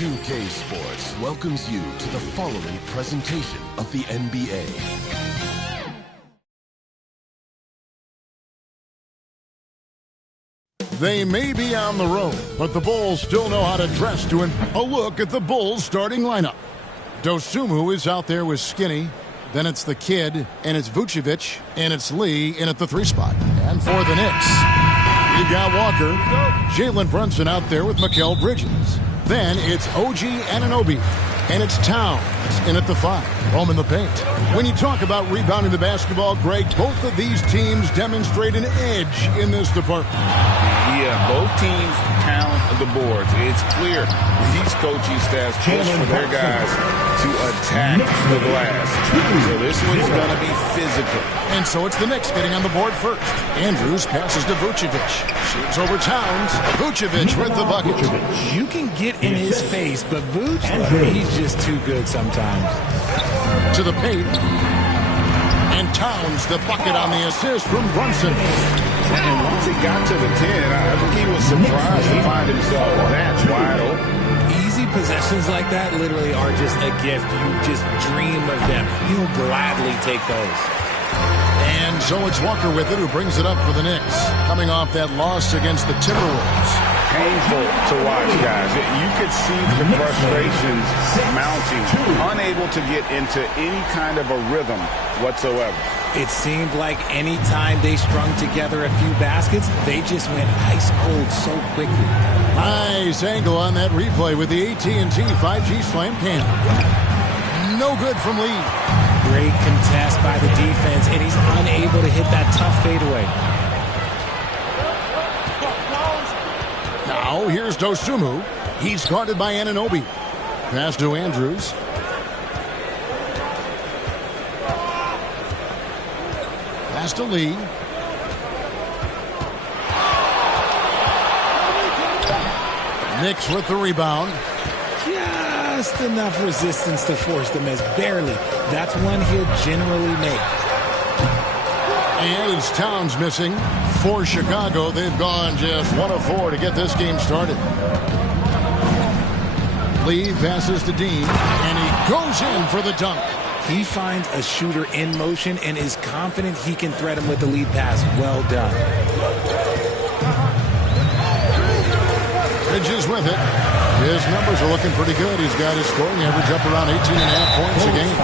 2K Sports welcomes you to the following presentation of the NBA. They may be on the road, but the Bulls still know how to dress to win. A look at the Bulls starting lineup. Dosunmu is out there with Skinny. Then it's the Kid, and it's Vucevic, and it's Lee in at the 3 spot. And for the Knicks, we've got Walker, Jalen Brunson out there with Mikal Bridges. Then it's OG Anunoby, and it's Towns in at the 5, roaming the paint. When you talk about rebounding the basketball, Greg, both of these teams demonstrate an edge in this department. Yeah, both teams pound the boards. It's clear these coaching staffs push for their guys to attack the glass. So this one's going to be physical. And so it's the Knicks getting on the board first. Andrews passes to Vucevic. Shoots over Towns. Vucevic with the bucket. You can get in his face, but Vuce, he's just too good sometimes. To the paint. And Towns, the bucket on the assist from Brunson. And once he got to the 10, I think he was surprised to find himself that wide open. Easy possessions like that literally are just a gift. You just dream of them. You'll gladly take those. And so it's Walker with it, who brings it up for the Knicks, coming off that loss against the Timberwolves. Painful to watch, guys. You could see the frustrations mounting, unable to get into any kind of a rhythm whatsoever. It seemed like any time they strung together a few baskets, they just went ice cold so quickly. Nice angle on that replay with the AT&T 5G Slam Cam. No good from Lee. Great contest by the defense, and he's unable to hit that tough fadeaway. Now here's Dosunmu. He's guarded by Anunoby. Pass to Andrews. Pass to Lee. Knicks with the rebound. Just enough resistance to force the miss. Barely. That's one he'll generally make. And it's Towns missing for Chicago. They've gone just 1 of 4 to get this game started. Lee passes to Dean, and he goes in for the dunk. He finds a shooter in motion and is confident he can thread him with the lead pass. Well done. Bridges with it. His numbers are looking pretty good. He's got his scoring average up around 18.5 points a game.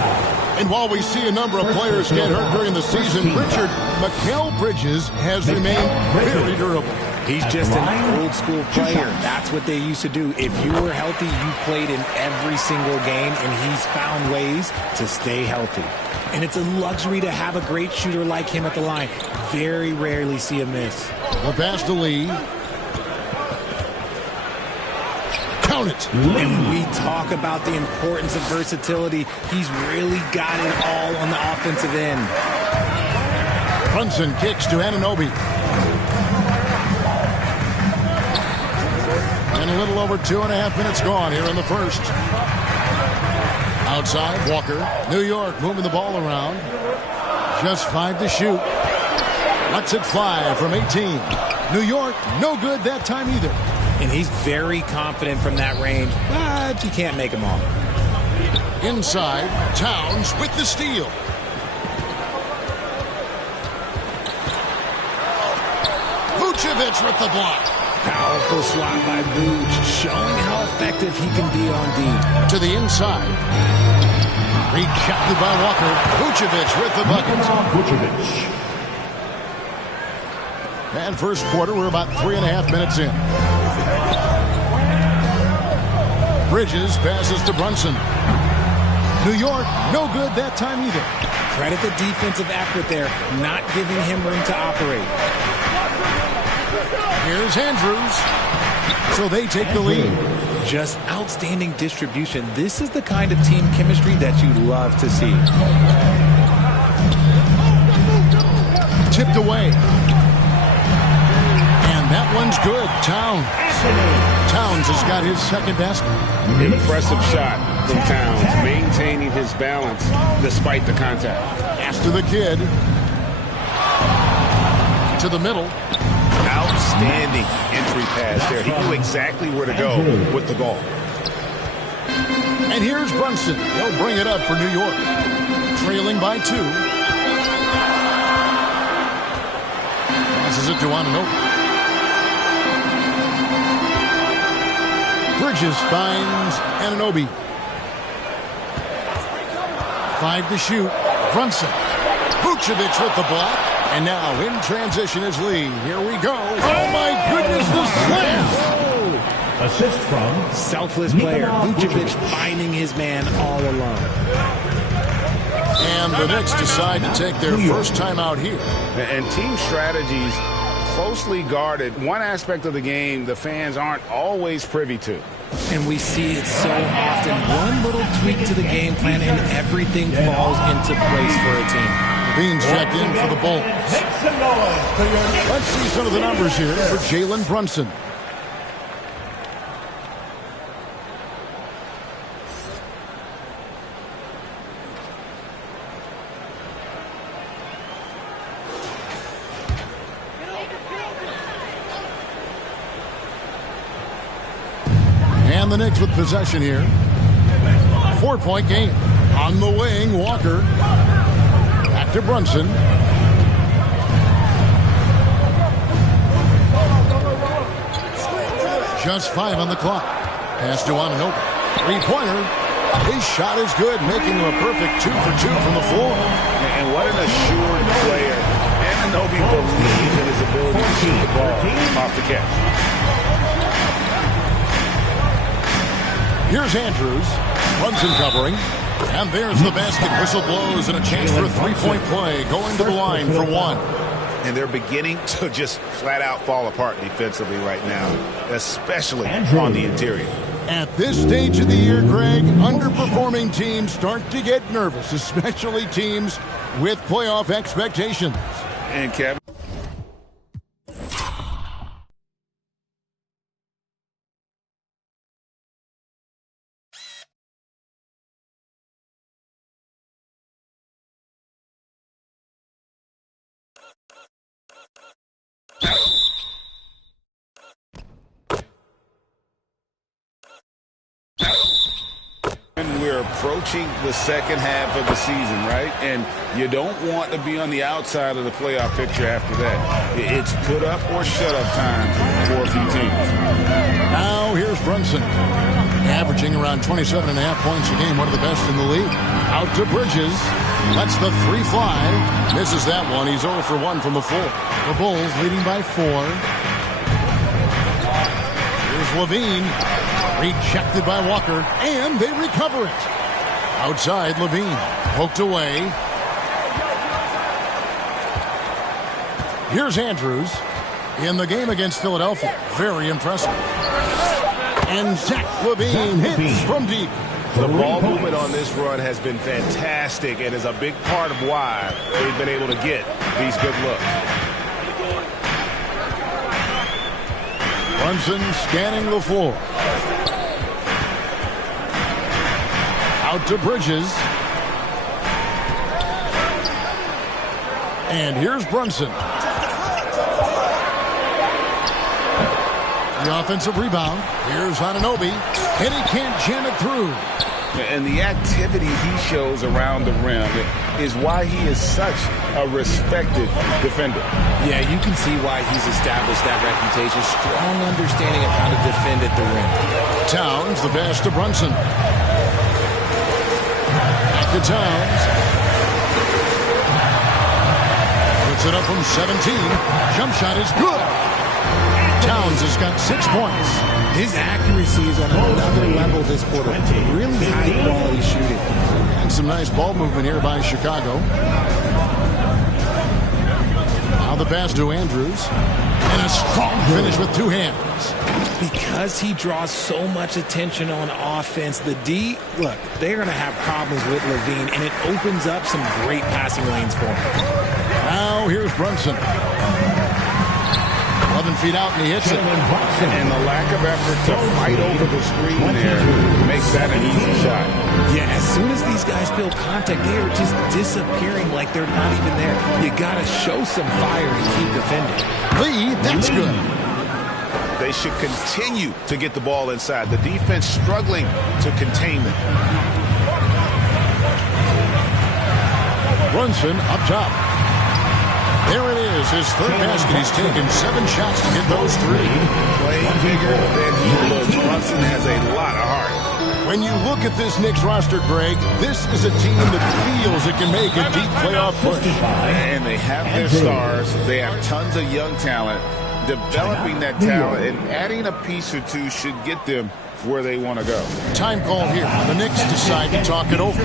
And while we see a number of players get hurt during the season, Richard, Mikal Bridges has remained very durable. He's just an old-school player. That's what they used to do. If you were healthy, you played in every single game, and he's found ways to stay healthy. And it's a luxury to have a great shooter like him at the line. Very rarely see a miss. The pass to Lee. Count it. And we talk about the importance of versatility. He's really got it all on the offensive end. Brunson kicks to Anunoby. And a little over 2.5 minutes gone here in the first. Outside, Walker. New York moving the ball around. Just 5 to shoot. Lets it fly from 18. New York, no good that time either. And he's very confident from that range, but you can't make him all. Inside, Towns with the steal. Vucevic with the block. Powerful swat by Vuce, showing how effective he can be on D. To the inside. Rejected by Walker. Vucevic with the bucket. Vucevic. And first quarter, we're about 3.5 minutes in. Bridges passes to Brunson. New York, no good that time either. Credit the defensive effort there, not giving him room to operate. Here's Andrews. So they take the lead. Just outstanding distribution. This is the kind of team chemistry that you love to see. Tipped away. And that one's good. Towns has got his second basket. Impressive shot from Towns, maintaining his balance despite the contact. Pass to the Kid. To the middle. Outstanding entry pass there. He knew exactly where to go with the ball. And here's Brunson. He'll bring it up for New York. Trailing by 2. Passes it to Anunoby. Bridges finds Anunoby. 5 to shoot. Brunson. Vucevic with the block. And now in transition is Lee. Here we go. Oh my goodness, the slam! Assist from selfless player. Vucevic finding his man all alone. And the Knicks decide to take their first time out here. And team strategies closely guarded. One aspect of the game the fans aren't always privy to. And we see it so often. One little tweak to the game plan and everything falls into place for a team. Beans checked in for the Bulls. Let's see some of the numbers here for Jalen Brunson. And the Knicks with possession here. 4-point game. On the wing, Walker. Back to Brunson. Just 5 on the clock. Pass to Anunoby. 3-pointer. His shot is good, making a perfect 2 for 2 from the floor. And what an assured player. Anunoby believes in his ability to shoot the ball off the catch. Here's Andrews. Brunson covering. And there's the basket. Whistle blows and a chance for a 3-point play. Going to the line for 1. And they're beginning to just flat out fall apart defensively right now, especially on the interior. At this stage of the year, Greg, underperforming teams start to get nervous, especially teams with playoff expectations. And Kevin. We're approaching the second half of the season, right? And you don't want to be on the outside of the playoff picture after that. It's put up or shut up time for a few teams. Now here's Brunson, averaging around 27.5 points a game, one of the best in the league. Out to Bridges. Lets the 3 fly. Misses that one. He's 0 for 1 from the floor. The Bulls leading by 4. Here's Levine. Rejected by Walker, and they recover it. Outside, Levine. Poked away. Here's Andrews. In the game against Philadelphia. Very impressive. And Zach LaVine hits from deep. The ball movement on this run has been fantastic and is a big part of why they've been able to get these good looks. Brunson scanning the floor. Out to Bridges. And here's Brunson. The offensive rebound. Here's Anunoby. And he can't jam it through. And the activity he shows around the rim is why he is such a respected defender. Yeah, you can see why he's established that reputation. Strong understanding of how to defend at the rim. Towns, the pass to Brunson. Back to Towns. Puts it up from 17. Jump shot is good. Towns has got 6 points. His accuracy is on another level this quarter. Really high-quality shooting. And some nice ball movement here by Chicago. Now the pass to Andrews. And a strong finish with 2 hands. Because he draws so much attention on offense, the D, look, they're going to have problems with Levine, and it opens up some great passing lanes for him. Now here's Brunson. 11 feet out, and he hits it. And the lack of effort to fight over the screen there makes that an easy shot. Yeah, as soon as these guys feel contact, they are just disappearing like they're not even there. You got to show some fire and keep defending. Lee, that's good. They should continue to get the ball inside. The defense struggling to contain them. Brunson up top. There it is, his third basket. He's taken 7 shots to get those 3. Playing bigger than he looks. Brunson has a lot of heart. When you look at this Knicks roster, Greg, this is a team that feels it can make a deep playoff push. And they have their stars. They have tons of young talent. Developing that talent and adding a piece or two should get them where they want to go. Time call here. The Knicks decide to talk it over.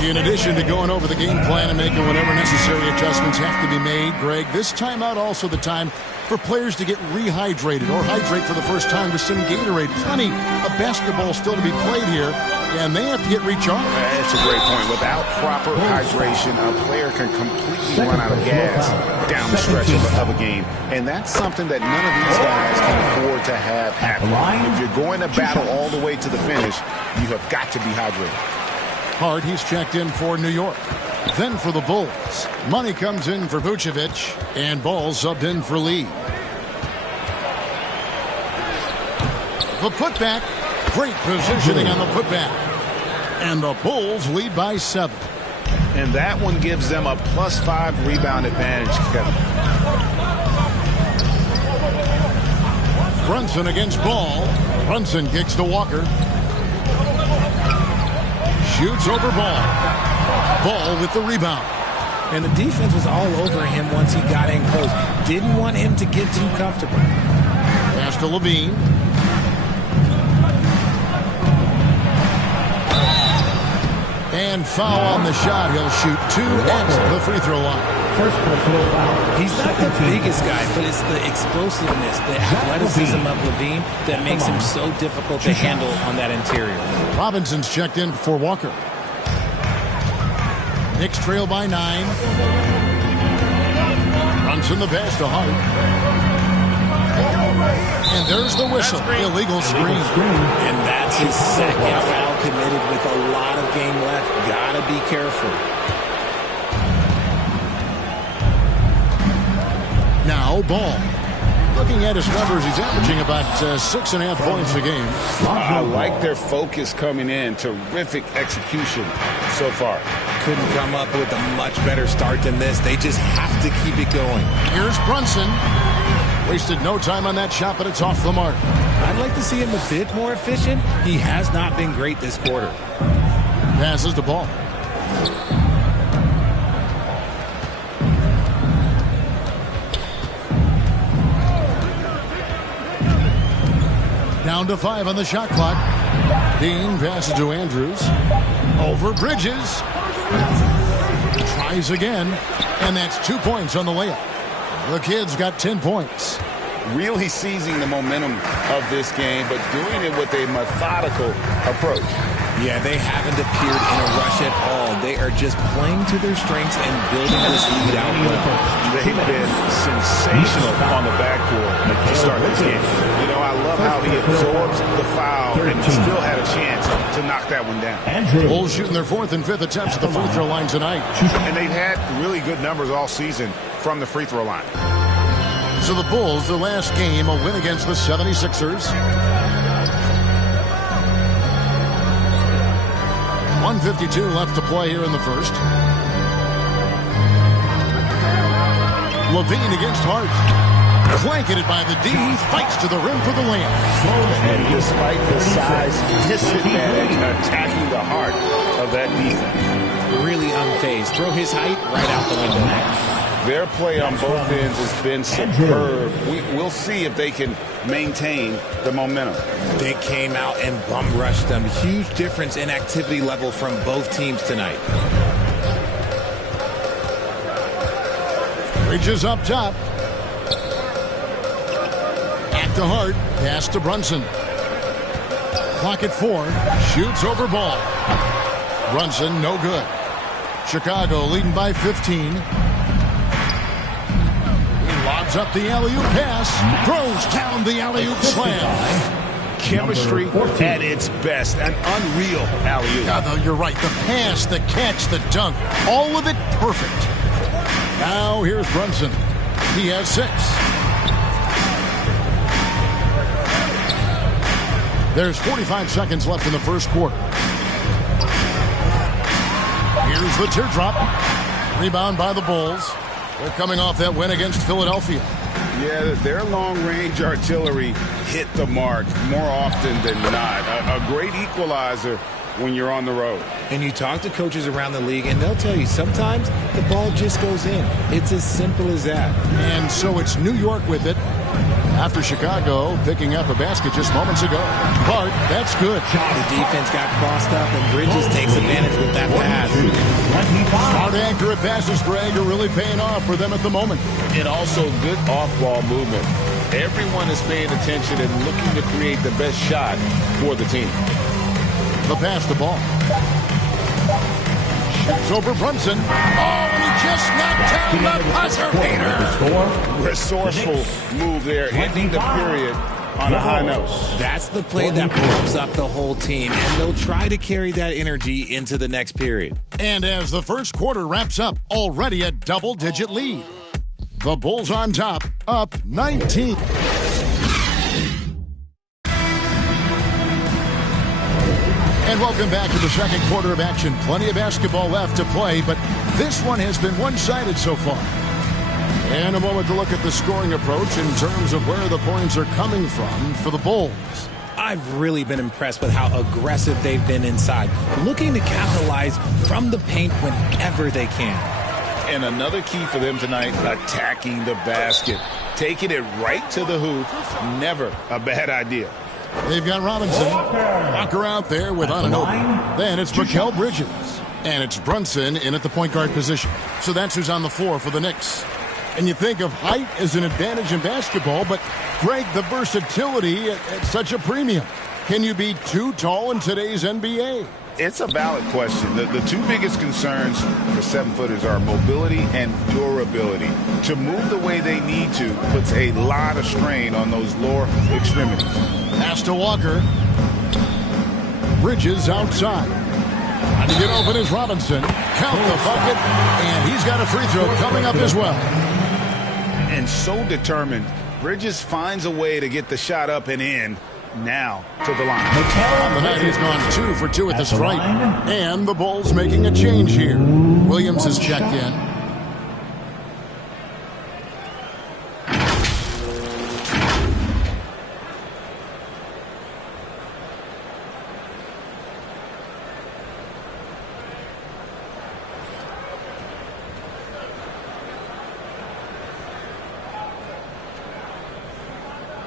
In addition to going over the game plan and making whatever necessary adjustments have to be made, Greg, this timeout also the time for players to get rehydrated or hydrate for the first time with some Gatorade. Plenty of basketball still to be played here, and they have to get recharged. That's a great point. Without proper hydration, a player can completely run out of gas down the stretch of a game. And that's something that none of these guys can afford to have happen. If you're going to battle all the way to the finish, you have got to be hydrated. Hart, he's checked in for New York. Then for the Bulls, Money comes in for Vucevic, and Ball subbed in for Lee. The putback, great positioning on the putback. And the Bulls lead by 7. And that one gives them a +5 rebound advantage, Kevin. Brunson against Ball. Brunson kicks to Walker. Shoots over Ball. Ball with the rebound. And the defense was all over him once he got in close. Didn't want him to get too comfortable. Pass to Levine. And foul on the shot. He'll shoot 2 at the free throw line. First personal foul. He's not the biggest guy, but it's the explosiveness, the athleticism of Levine that makes him so difficult to handle on that interior. Robinson's checked in for Walker. Knicks trail by 9. Brunson the pass to Hart. And there's the whistle. Illegal screen. And that's his second foul committed with a lot of game left. Gotta be careful. Now Ball. Looking at his numbers, he's averaging about 6.5 points a game. I like their focus coming in. Terrific execution so far. Couldn't come up with a much better start than this. They just have to keep it going. Here's Brunson. Wasted no time on that shot, but it's off the mark. I'd like to see him a bit more efficient. He has not been great this quarter. Passes the ball. Down to 5 on the shot clock. Dean passes to Andrews. Over Bridges. Tries again. And that's 2 points on the layup. The Kid's got 10 points. Really seizing the momentum of this game, but doing it with a methodical approach. Yeah, they haven't appeared in a rush at all. They are just playing to their strengths and building this lead out well. They've been sensational on the backcourt to start this game. You know, I love how he absorbs the foul and still had a chance to knock that one down. Bulls shooting their 4th and 5th attempts at the free throw line tonight. And they've had really good numbers all season from the free throw line. So the Bulls, their last game, a win against the 76ers. 1:52 left to play here in the first. Levine against Hart. Blanketed by the D. Fights to the rim for the layup. And despite the size disadvantage, attacking the heart of that defense. Really unfazed. Throw his height right out the window. Their play on both ends has been superb. We'll see if they can maintain the momentum. They came out and bum rushed them. Huge difference in activity level from both teams tonight. Bridges up top. Back to Hart. Pass to Brunson. Clock at 4. Shoots over Ball. Brunson, no good. Chicago leading by 15. Lobs up the alley-oop pass. Throws down the alley-oop slam. Chemistry at its best. An unreal alley-oop. Yeah, though, you're right. The pass, the catch, the dunk. All of it perfect. Now here's Brunson. He has 6. There's 45 seconds left in the first quarter. Here's the teardrop. Rebound by the Bulls. They're coming off that win against Philadelphia. Yeah, their long-range artillery hit the mark more often than not. A great equalizer when you're on the road. And you talk to coaches around the league, and they'll tell you sometimes the ball just goes in. It's as simple as that. And so it's New York with it. After Chicago picking up a basket just moments ago. Bart, that's good. The defense got crossed up, and Bridges takes advantage with that pass. Smart, accurate passes, Greg, are really paying off for them at the moment. And also good off-ball movement. Everyone is paying attention and looking to create the best shot for the team. The pass the ball. Shoots over Brunson. Oh, and he just knocked down the buzzer beater. Resourceful move there, ending the period on a high note. That's the play that pumps up the whole team, and they'll try to carry that energy into the next period. And as the first quarter wraps up, already a double-digit lead. The Bulls on top, up 19. And welcome back to the second quarter of action. Plenty of basketball left to play, but this one has been one-sided so far. And a moment to look at the scoring approach in terms of where the points are coming from for the Bulls. I've really been impressed with how aggressive they've been inside, looking to capitalize from the paint whenever they can. And another key for them tonight, attacking the basket. Taking it right to the hoop, never a bad idea. They've got Robinson. Walker out there with Anunoby. Then it's Mikal Bridges. And it's Brunson in at the point guard position. So that's who's on the floor for the Knicks. And you think of height as an advantage in basketball, but, Greg, the versatility at such a premium. Can you be too tall in today's NBA? It's a valid question. The two biggest concerns for 7-footers are mobility and durability. To move the way they need to puts a lot of strain on those lower extremities. Pass to Walker. Bridges outside. Trying to get open is Robinson. Count the bucket, and he's got a free throw coming up as well. And so determined, Bridges finds a way to get the shot up and in. Now to the line. On the night, he's gone 2 for 2 at the stripe. And the Bulls making a change here. Williams has checked in.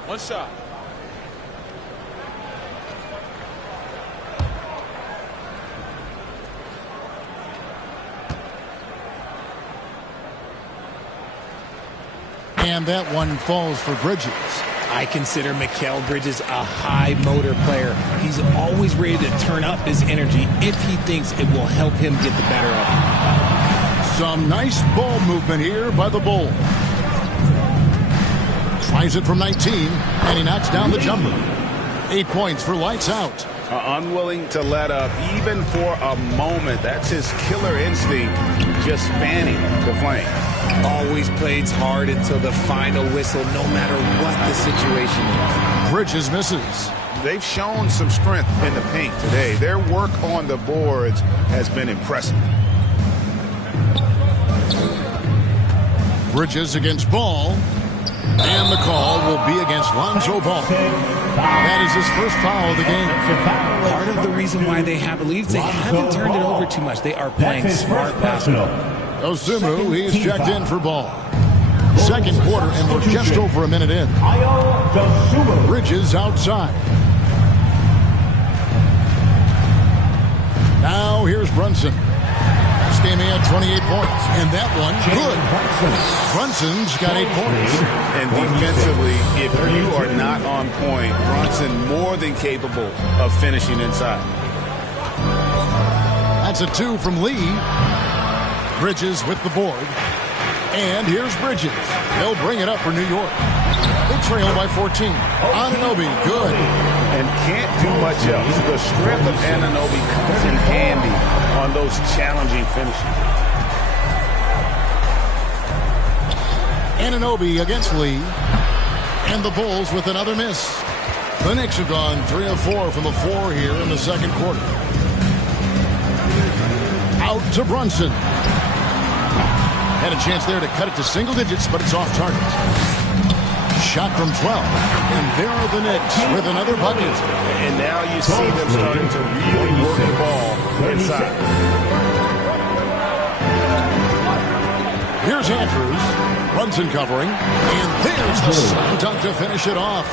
One shot. And that one falls for Bridges. I consider Mikal Bridges a high motor player. He's always ready to turn up his energy if he thinks it will help him get the better of him. Some nice ball movement here by the Bulls. Tries it from 19, and he knocks down the jumper. 8 points for lights out. Unwilling to let up even for a moment. That's his killer instinct, just fanning the flame. Always plays hard until the final whistle, no matter what the situation is. Bridges misses. They've shown some strength in the paint today. Their work on the boards has been impressive. Bridges against Ball. And the call will be against Lonzo Ball. That is his first foul of the game. Part of the reason why they have leads, they haven't turned it over too much. They are playing smart basketball. Dosunmu, he's checked in for Ball. Second quarter, and we're just over a minute in. Bridges outside. Now here's Brunson. This game he had 28 points, and that one, good. Brunson's got 8 points. And defensively, if you are not on point, Brunson more than capable of finishing inside. That's a 2 from Lee. Bridges with the board. And here's Bridges. They'll bring it up for New York. They trail by 14. Anunoby, good. And can't do much else. The strength of Anunoby comes in handy on those challenging finishes. Anunoby against Lee. And the Bulls with another miss. The Knicks have gone 3 of 4 from the floor here in the second quarter. Out to Brunson. Had a chance there to cut it to single digits, but it's off target. Shot from 12. And there are the Knicks with another bucket. And now you see them starting to really work the ball inside. Here's Andrews. Brunson covering. And there's the slam dunk to finish it off.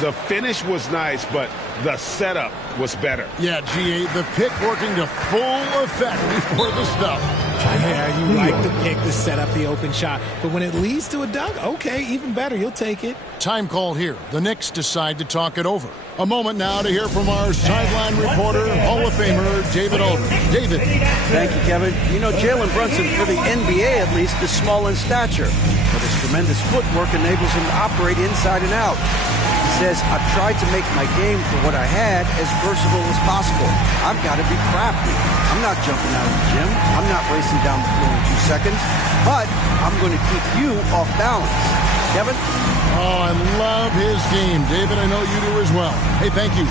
The finish was nice, but the setup was better. Yeah, G.A., the pick working to full effect before the stuff. Yeah, you like the pick to set up the open shot. But when it leads to a dunk, okay, even better. You'll take it. Time call here. The Knicks decide to talk it over. A moment now to hear from our sideline reporter, Hall of Famer, David Aldridge. David. Thank you, Kevin. You know, Jalen Brunson, for the NBA at least, is small in stature, but his tremendous footwork enables him to operate inside and out. He says, I've tried to make my game for what I had as versatile as possible. I've got to be crafty. I'm not jumping out of the gym. I'm not racing down the floor in 2 seconds, but I'm going to keep you off balance. Kevin? Oh, I love his game. David, I know you do as well. Hey, thank you.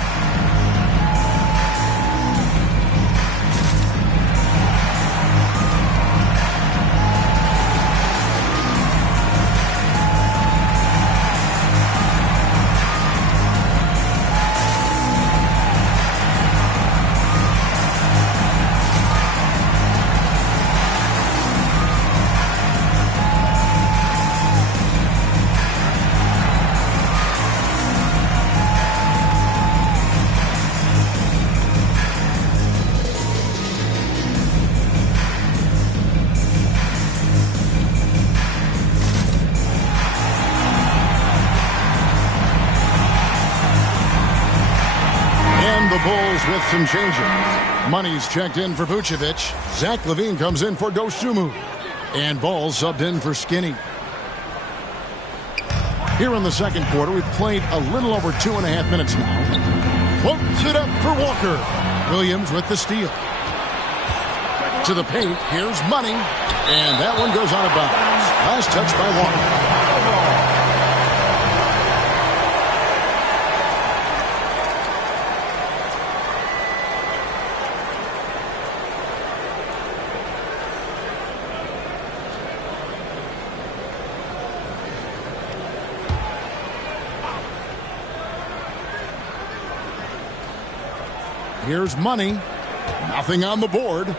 With some changes. Money's checked in for Vucevic. Zach LaVine comes in for Dosunmu. And Ball subbed in for Skinny. Here in the second quarter, we've played a little over 2.5 minutes now. Floats it up for Walker. Williams with the steal. To the paint, here's Money. And that one goes out of bounds. Last touch by Walker. Here's Money. Nothing on the board.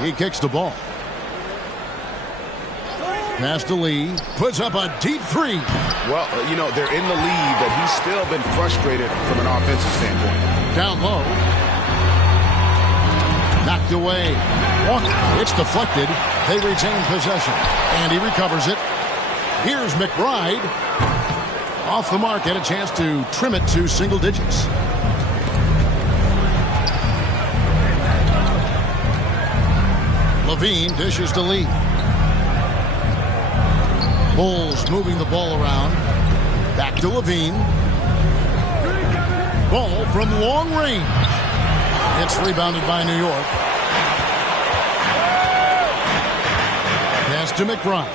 He kicks the ball. Pass to Lee. Puts up a deep three. Well, you know, they're in the lead, but he's still been frustrated from an offensive standpoint. Down low. Knocked away. Walker. It's deflected. They retain possession. And he recovers it. Here's McBride. Off the mark. Had a chance to trim it to single digits. LaVine dishes to Lee. Bulls moving the ball around. Back to LaVine. Ball from long range. It's rebounded by New York. Pass to McBride.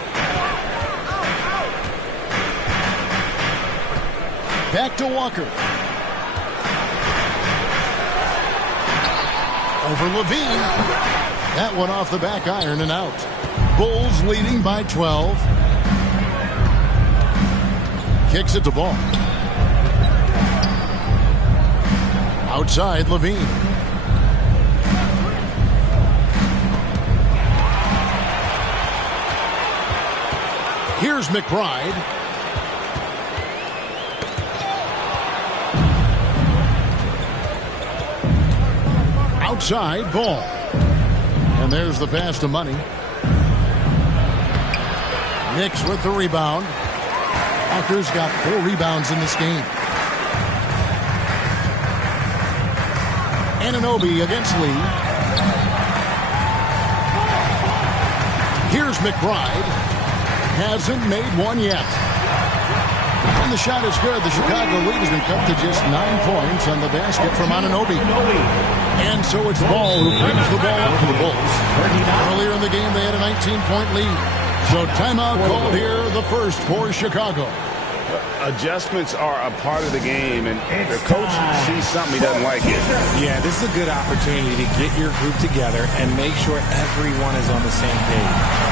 Back to Walker. Over LaVine. That one off the back iron and out. Bulls leading by 12. Kicks it to Ball. Outside, LaVine. Here's McBride. Outside, Ball. And there's the pass to Money. Knicks with the rebound. Walker's got 4 rebounds in this game. Anunoby against Lee. Here's McBride. Hasn't made one yet. And the shot is good. The Chicago lead has been cut to just 9 points on the basket from Anunoby. And so it's Ball who brings the ball up to the Bulls. Earlier in the game, they had a 19-point lead. So timeout called here, the first for Chicago. Adjustments are a part of the game, and the coach sees something he doesn't like it. Yeah, this is a good opportunity to get your group together and make sure everyone is on the same page.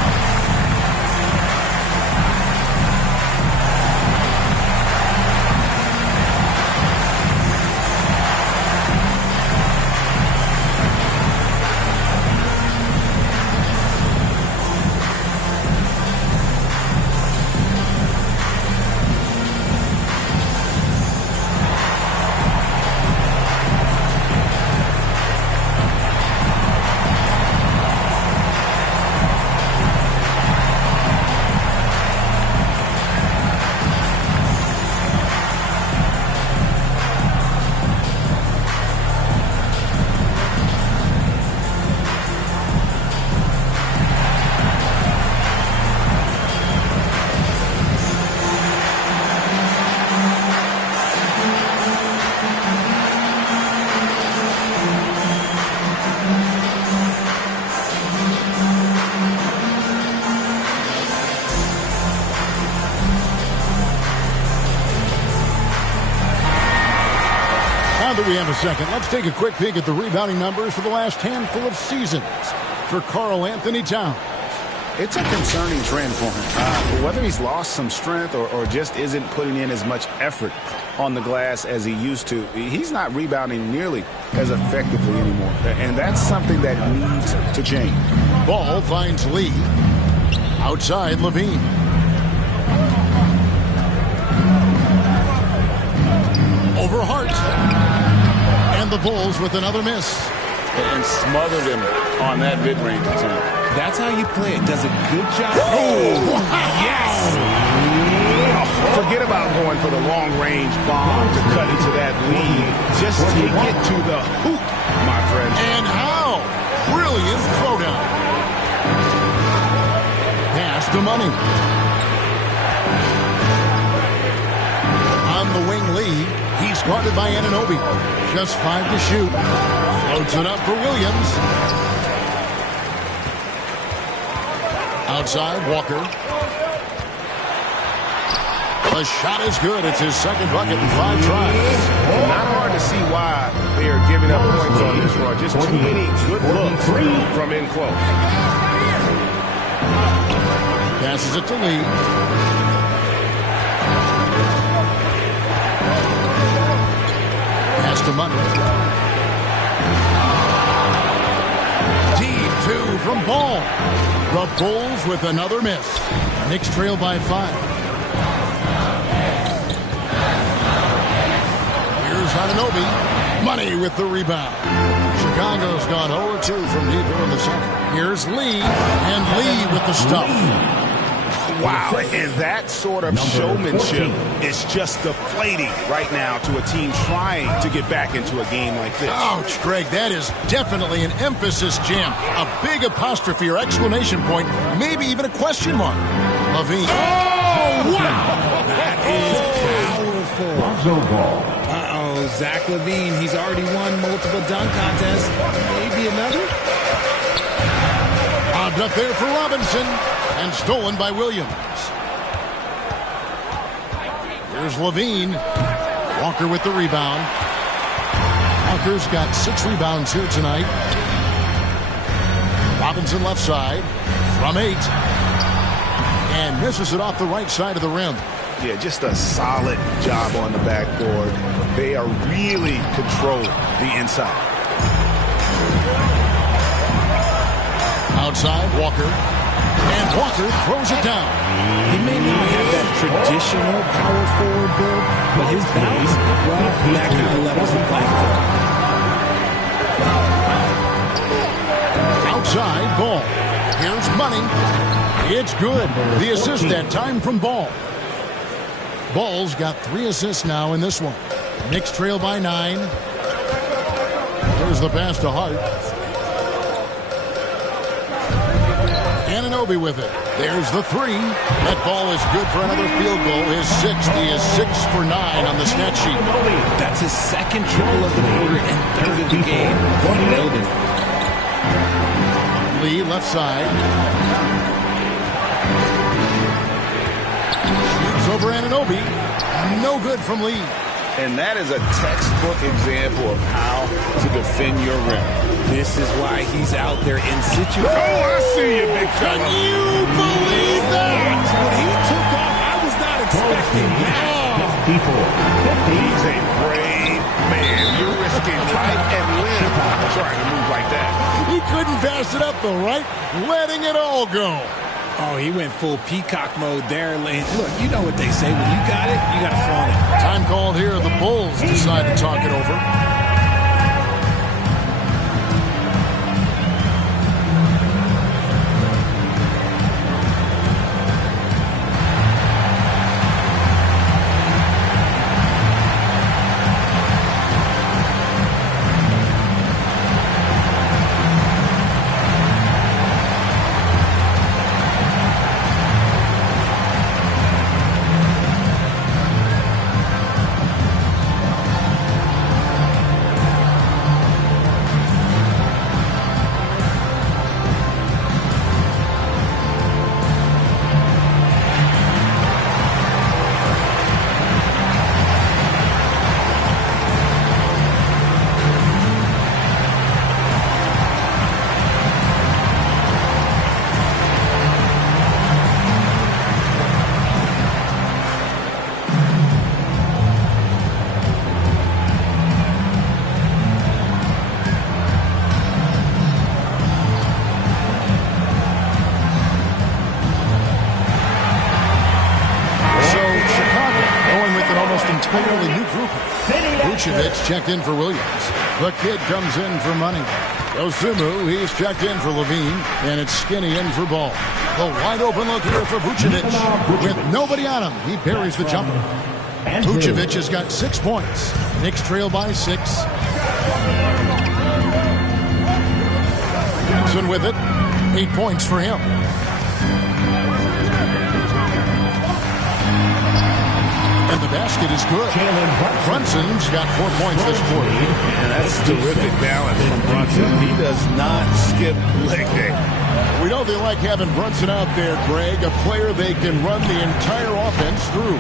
Now that we have a second, let's take a quick peek at the rebounding numbers for the last handful of seasons for Karl-Anthony Towns. It's a concerning trend for him. Whether he's lost some strength or just isn't putting in as much effort on the glass as he used to, he's not rebounding nearly as effectively anymore. And that's something that needs to change. Ball finds Lee. Outside, Levine. Over Hart. And the Bulls with another miss. And smothered him on that mid-range attempt. That's how you play it. Does a good job. Oh, yes! Forget about going for the long-range bomb to cut into that lead. Just take it to the hoop, my friend. And how? Brilliant throwdown. Pass to Money. On the wing, Lee. He's guarded by Anunoby. Just 5 to shoot. Floats it up for Williams. Outside, Walker. The shot is good. It's his second bucket in 5 tries. Not hard to see why they are giving up points on this run. Just too many good looks from in close. Passes it to Lee. Pass to Money. Deep 2 from Ball. The Bulls with another miss. Knicks trail by 5. Here's Anunoby. Money with the rebound. Chicago's gone 0-2 from deep here in the second. Here's Lee. And Lee with the stuff. Wow, and that sort of showmanship is just deflating right now to a team trying to get back into a game like this. Ouch, Greg, that is definitely an emphasis jam. A big apostrophe or exclamation point, maybe even a question mark. Levine. Oh, wow! That is powerful. Uh-oh, Zach LaVine, he's already won multiple dunk contests. Maybe another? Lobbed up there for Robinson. And stolen by Williams. Here's Levine. Walker with the rebound. Walker's got 6 rebounds here tonight. Robinson left side from 8. And misses it off the right side of the rim. Yeah, just a solid job on the backboard. They are really controlling the inside. Outside, Walker. And Walker throws it down. He may not have that traditional power forward build, but his bounce, well, that kind of levels the playing field. Outside, Ball. Here's Money. It's good. The assist that time from Ball. Ball's got 3 assists now in this one. Knicks trail by 9. There's the pass to Hart. Anunoby with it. There's the 3. That ball is good for another field goal. His 6th. He is 6 for 9 on the stat sheet. That's his second triple of the quarter and 3rd of the game. Nailed it. Lee left side. Shoots over Anunoby. No good from Lee. And that is a textbook example of how to defend your rim. This is why he's out there in situ. Oh, I see you, big fella. Can you believe that? When he took off, I was not expecting that. He's a brave man. You're risking life and limb trying to move like that. He couldn't pass it up the right, letting it all go. Oh, he went full peacock mode there. Look, you know what they say. When you got it, you got to flaunt it. Time called here. The Bulls decide to talk it over. Entirely new group. Vucevic checked in for Williams. The kid comes in for Money. Dosunmu, he's checked in for Levine. And it's Skinny in for Ball. The wide open look here for Vucevic. With nobody on him, he buries the jumper. Vucevic has got 6 points. Knicks trail by 6. Johnson with it. 8 points for him. And the basket is good. Brunson's got 4 points this quarter. And that's terrific balance from Brunson. He does not skip leg day. We know they like having Brunson out there, Greg, a player they can run the entire offense through.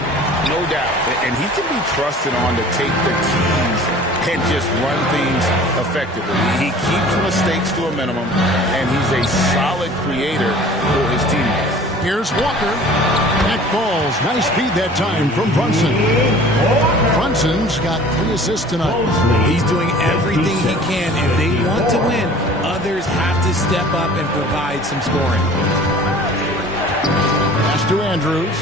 No doubt. And he can be trusted on to take the keys and just run things effectively. He keeps mistakes to a minimum, and he's a solid creator for his teammates. Here's Walker. That falls. Nice feed that time from Brunson. Brunson's got 3 assists tonight. He's doing everything he can. If they want to win, others have to step up and provide some scoring. Pass to Andrews.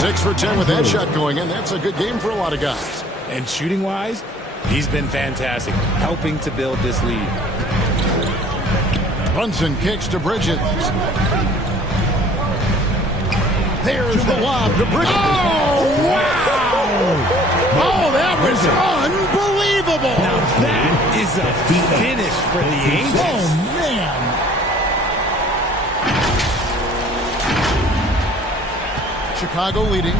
Six for 10 with that shot going in. That's a good game for a lot of guys. And shooting-wise, he's been fantastic, helping to build this lead. Brunson kicks to Bridges. There's the lob to Bridges. Oh, wow! Oh, that was unbelievable! Now that is a finish for the Angels. Oh, man! Chicago leading.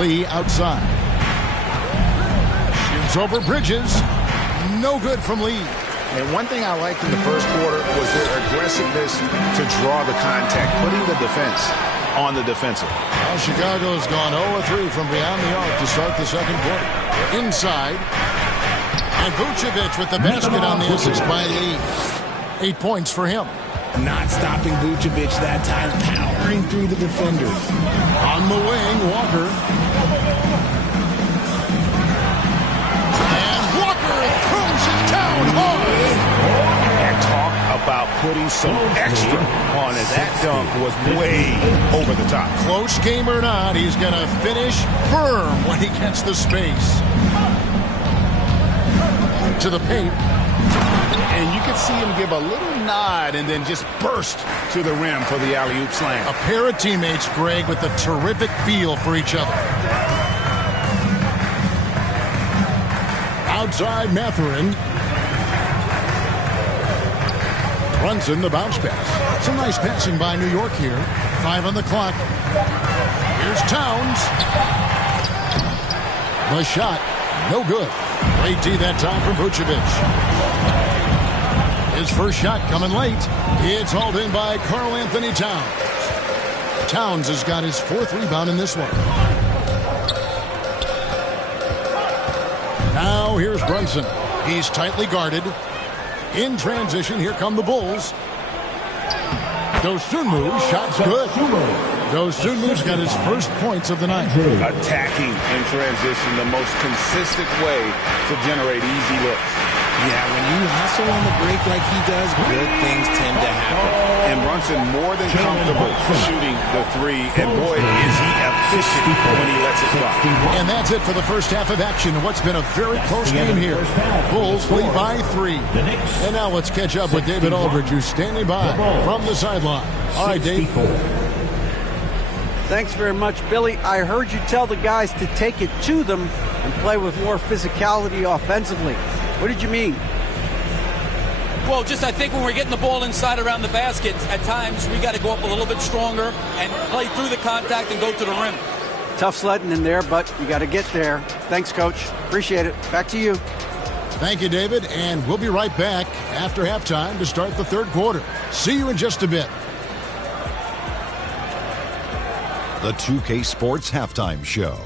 Lee outside. Shoots over Bridges. No good from Lee. And one thing I liked in the first quarter was their aggressiveness to draw the contact, putting the defense on the defensive. Well, Chicago's gone 0-3 from beyond the arc to start the second quarter. Inside. And Vucevic with the basket on the assist by Lee. 8 points for him. Not stopping Vucevic that time, powering through the defenders. On the wing, Walker. And Walker throws it down hard. And talk about putting some extra on it. That dunk was way over the top. Close game or not, he's going to finish firm when he gets the space. To the paint. And you could see him give a little nod and then just burst to the rim for the alley-oop slam. A pair of teammates, Greg, with a terrific feel for each other. Outside Mathurin. Brunson, the bounce pass. Some nice passing by New York here. 5 on the clock. Here's Towns. The shot, no good. Great D that time from Vucevic. His first shot coming late. It's hauled in by Karl Anthony Towns. Towns has got his 4th rebound in this one. Now here's Brunson. He's tightly guarded. In transition, here come the Bulls. Dosunmu, shot's good. Dosunmu's got his first points of the night. Attacking in transition, the most consistent way to generate easy looks. Yeah, when you hustle on the break like he does, good things tend to happen. And Brunson more than comfortable shooting the 3, and boy, is he efficient when he lets it fly. And that's it for the first half of action in what's been a very close game here. Bulls lead by 3. And now let's catch up with David Aldridge, who's standing by from the sideline. All right, Dave. Thanks very much, Billy. I heard you tell the guys to take it to them and play with more physicality offensively. What did you mean? Well, just I think when we're getting the ball inside around the basket, at times we got to go up a little bit stronger and play through the contact and go to the rim. Tough sledding in there, but you got to get there. Thanks, Coach. Appreciate it. Back to you. Thank you, David, and we'll be right back after halftime to start the 3rd quarter. See you in just a bit. The 2K Sports Halftime Show.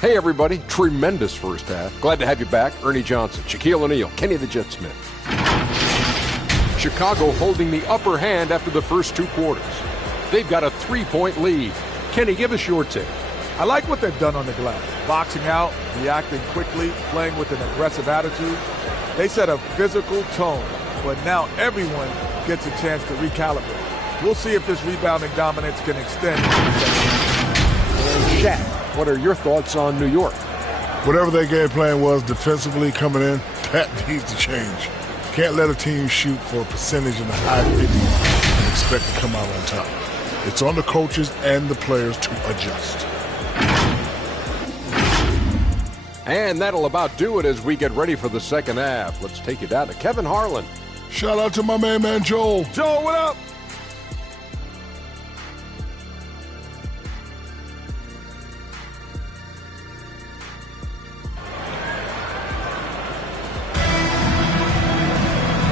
Hey, everybody. Tremendous first half. Glad to have you back. Ernie Johnson, Shaquille O'Neal, Kenny the Jet Smith. Chicago holding the upper hand after the first 2 quarters. They've got a 3-point lead. Kenny, give us your take. I like what they've done on the glass. Boxing out, reacting quickly, playing with an aggressive attitude. They set a physical tone, but now everyone gets a chance to recalibrate. We'll see if this rebounding dominance can extend. Shaq, what are your thoughts on New York? Whatever their game plan was defensively coming in, that needs to change. Can't let a team shoot for a percentage in the high 50s and expect to come out on top. It's on the coaches and the players to adjust. And that'll about do it as we get ready for the second half. Let's take you down to Kevin Harlan. Shout out to my man Joel. Joel, what up?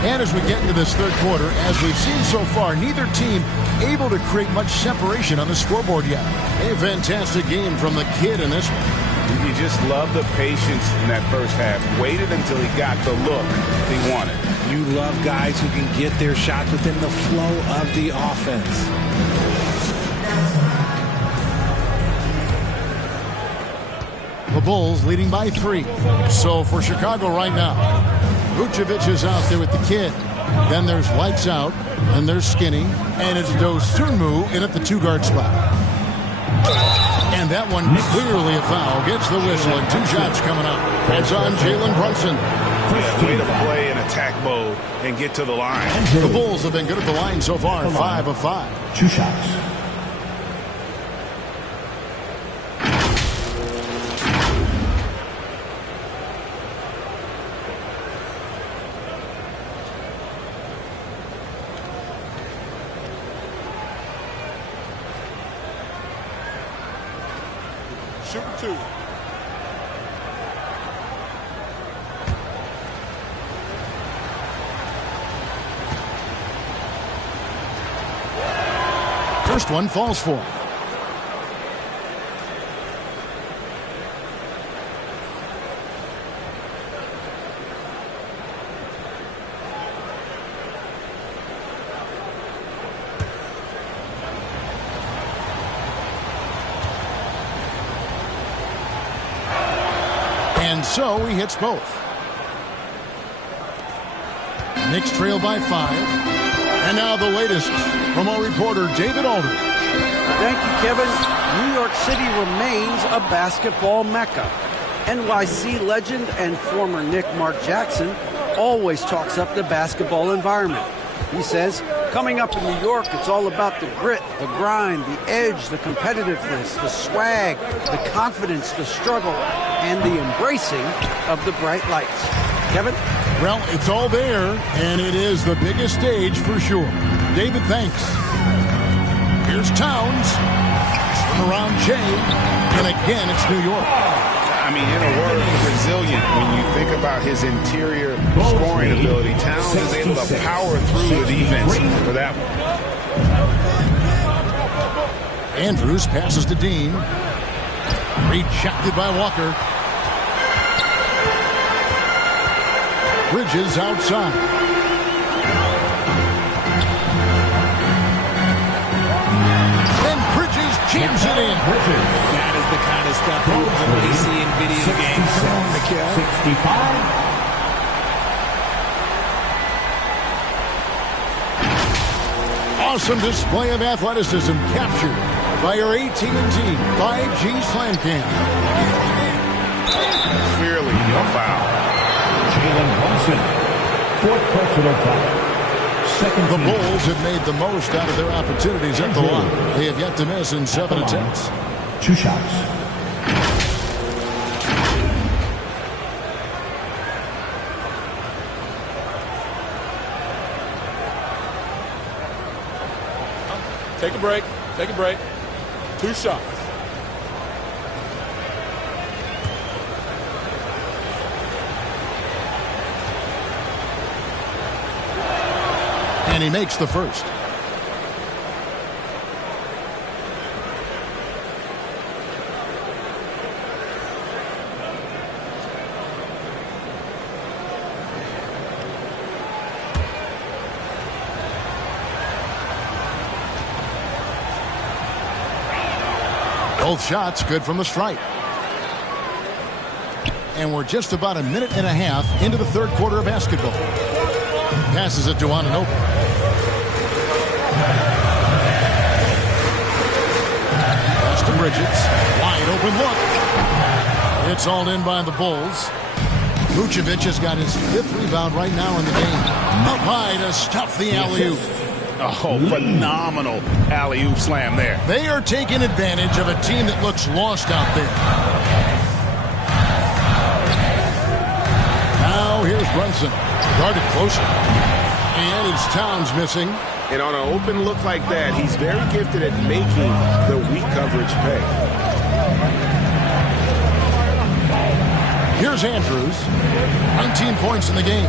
And as we get into this 3rd quarter, as we've seen so far, neither team able to create much separation on the scoreboard yet. A fantastic game from the kid in this one. You just love the patience in that first half. Waited until he got the look he wanted. You love guys who can get their shots within the flow of the offense. The Bulls leading by 3. So for Chicago right now, Vucevic is out there with the kid. Then there's Lights Out. Then there's Skinny. And it's Dosunmu in at the 2-guard spot. And that one clearly a foul. Gets the whistle and 2 shots coming up. That's on Jalen Brunson. Yeah, way to play in attack mode and get to the line. The Bulls have been good at the line so far. 5 of 5. 2 shots. Shoot 2. First one falls for him. And so he hits both. Knicks trail by 5. And now the latest from our reporter, David Aldridge. Thank you, Kevin. New York City remains a basketball mecca. NYC legend and former Knick Mark Jackson always talks up the basketball environment. He says, coming up in New York, it's all about the grit, the grind, the edge, the competitiveness, the swag, the confidence, the struggle, and the embracing of the bright lights. Kevin? Well, it's all there, and it is the biggest stage for sure. David, thanks. Here's Towns. Turn around Jay. And again, it's New York. I mean, in a word, resilient. When you think about his interior scoring ability, Towns is able to power through the defense for that one. Andrews passes to Dean. Rejected by Walker. Bridges outside. And Bridges jams it in. That is the kind of stuff you only see in video games. Come on, Mikhail. 65. Awesome display of athleticism captured by your AT&T 5G Slam Cam. Clearly a foul. Jalen Brunson, 4th personal foul. The Bulls have made the most out of their opportunities at the line. They have yet to miss in 7 attempts. 2 shots. Take a break. Take a break. 2 shots. And he makes the first. Both shots good from the stripe. And we're just about a minute and a half into the 3rd quarter of basketball. Passes it to Anunoby. Pass to Bridges. Wide open look. It's all in by the Bulls. Vucevic has got his 5th rebound right now in the game. Up high to stuff the alley-oop. Oh, phenomenal alley-oop slam there. They are taking advantage of a team that looks lost out there. Now here's Brunson. Guarded closer. And it's Towns missing. And on an open look like that, he's very gifted at making the weak coverage pay. Here's Andrews. 19 points in the game.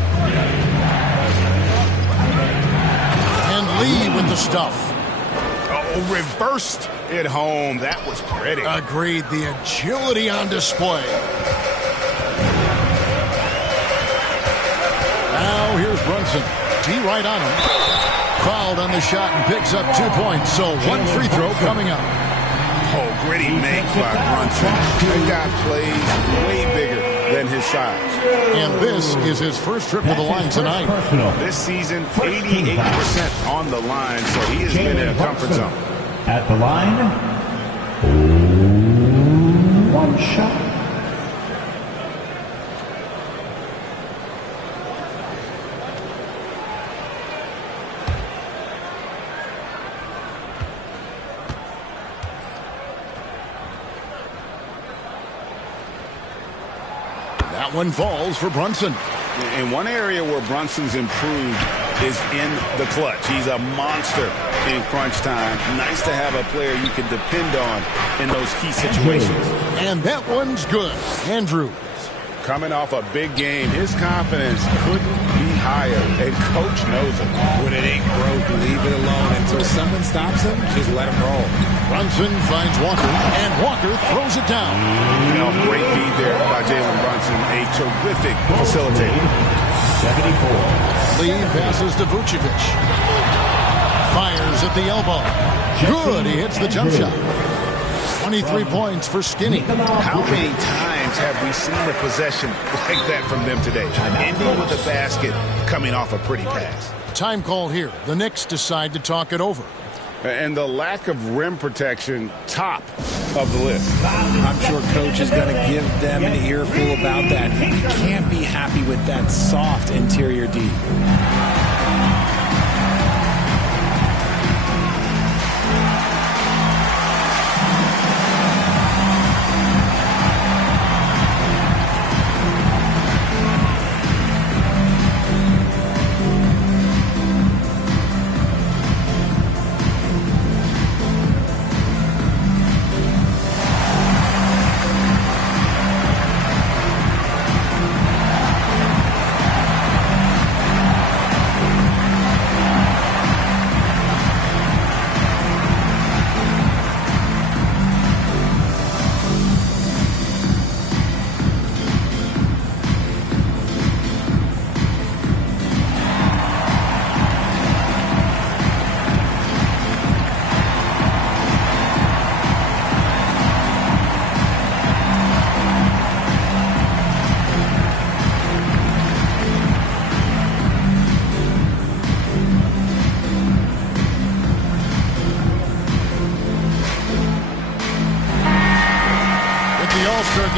And Lee with the stuff. Oh, reversed it home. That was pretty. Agreed. The agility on display. Now here's Brunson. D right on him. Fouled on the shot and picks up 2 points. So 1 free throw coming up. Oh, gritty make by Brunson. That guy plays way bigger than his size. And this is his first trip to the line tonight. This season, 88% on the line, so he has been in a comfort zone. At the line, 1 shot. That one falls for Brunson. In one area where Brunson's improved is in the clutch. He's a monster in crunch time. Nice to have a player you can depend on in those key situations. And that one's good. Andrews. Coming off a big game, his confidence couldn't be higher, and coach knows it. When it ain't broke, leave it alone. Until someone stops him, just let him roll. Brunson finds Walker, and Walker throws it down. You know, great feed there by Jalen Brunson, a terrific facilitator. 74. Lee passes to Vucevic. Fires at the elbow. Good, he hits the jump shot. 23 points for Skinny. How many times have we seen a possession like that from them today? Ending with a basket, coming off a pretty pass. Time call here. The Knicks decide to talk it over. And the lack of rim protection, top of the list. I'm sure coach is going to give them an earful about that. You can't be happy with that soft interior D.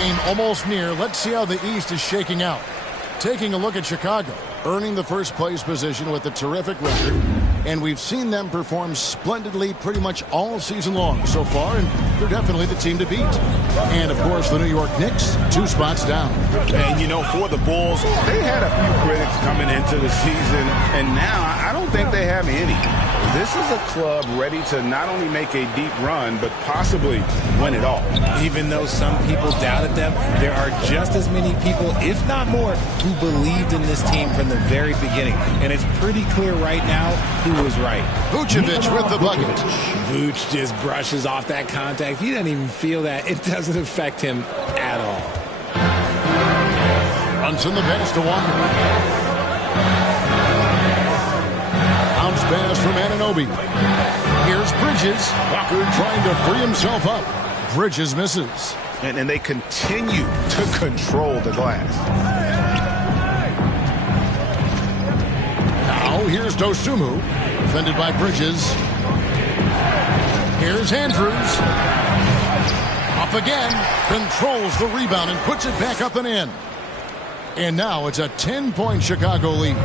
game almost near. Let's see how the East is shaking out. Taking a look at Chicago, earning the first place position with a terrific record. And we've seen them perform splendidly pretty much all season long so far, and they're definitely the team to beat. And, of course, the New York Knicks, 2 spots down. And, you know, for the Bulls, they had a few critics coming into the season, and now I don't think they have any. This is a club ready to not only make a deep run, but possibly win it all. Even though some people doubted them, there are just as many people, if not more, who believed in this team from the very beginning. And it's pretty clear right now who was right. Vucevic with the bucket. Vuce just brushes off that contact. He doesn't even feel that. It doesn't affect him at all. Brunson the pass to Walker. Bounce pass from Anunoby. Here's Bridges. Walker trying to free himself up. Bridges misses. And they continue to control the glass. Now here's Dosunmu. Defended by Bridges. Here's Andrews. Up again. Controls the rebound and puts it back up and in. And now it's a 10-point Chicago lead.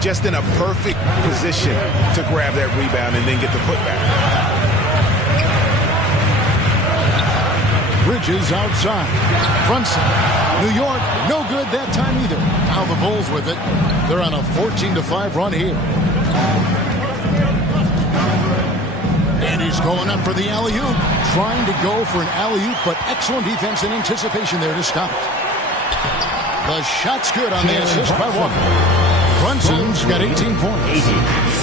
Just in a perfect position to grab that rebound and then get the putback. Bridges outside. Brunson. New York, no good that time either. Now the Bulls with it. They're on a 14-5 run here. And he's going up for the alley-oop. Trying to go for an alley-oop, but excellent defense and anticipation there to stop it. The shot's good on the assist by Walker. Brunson's got 18 points.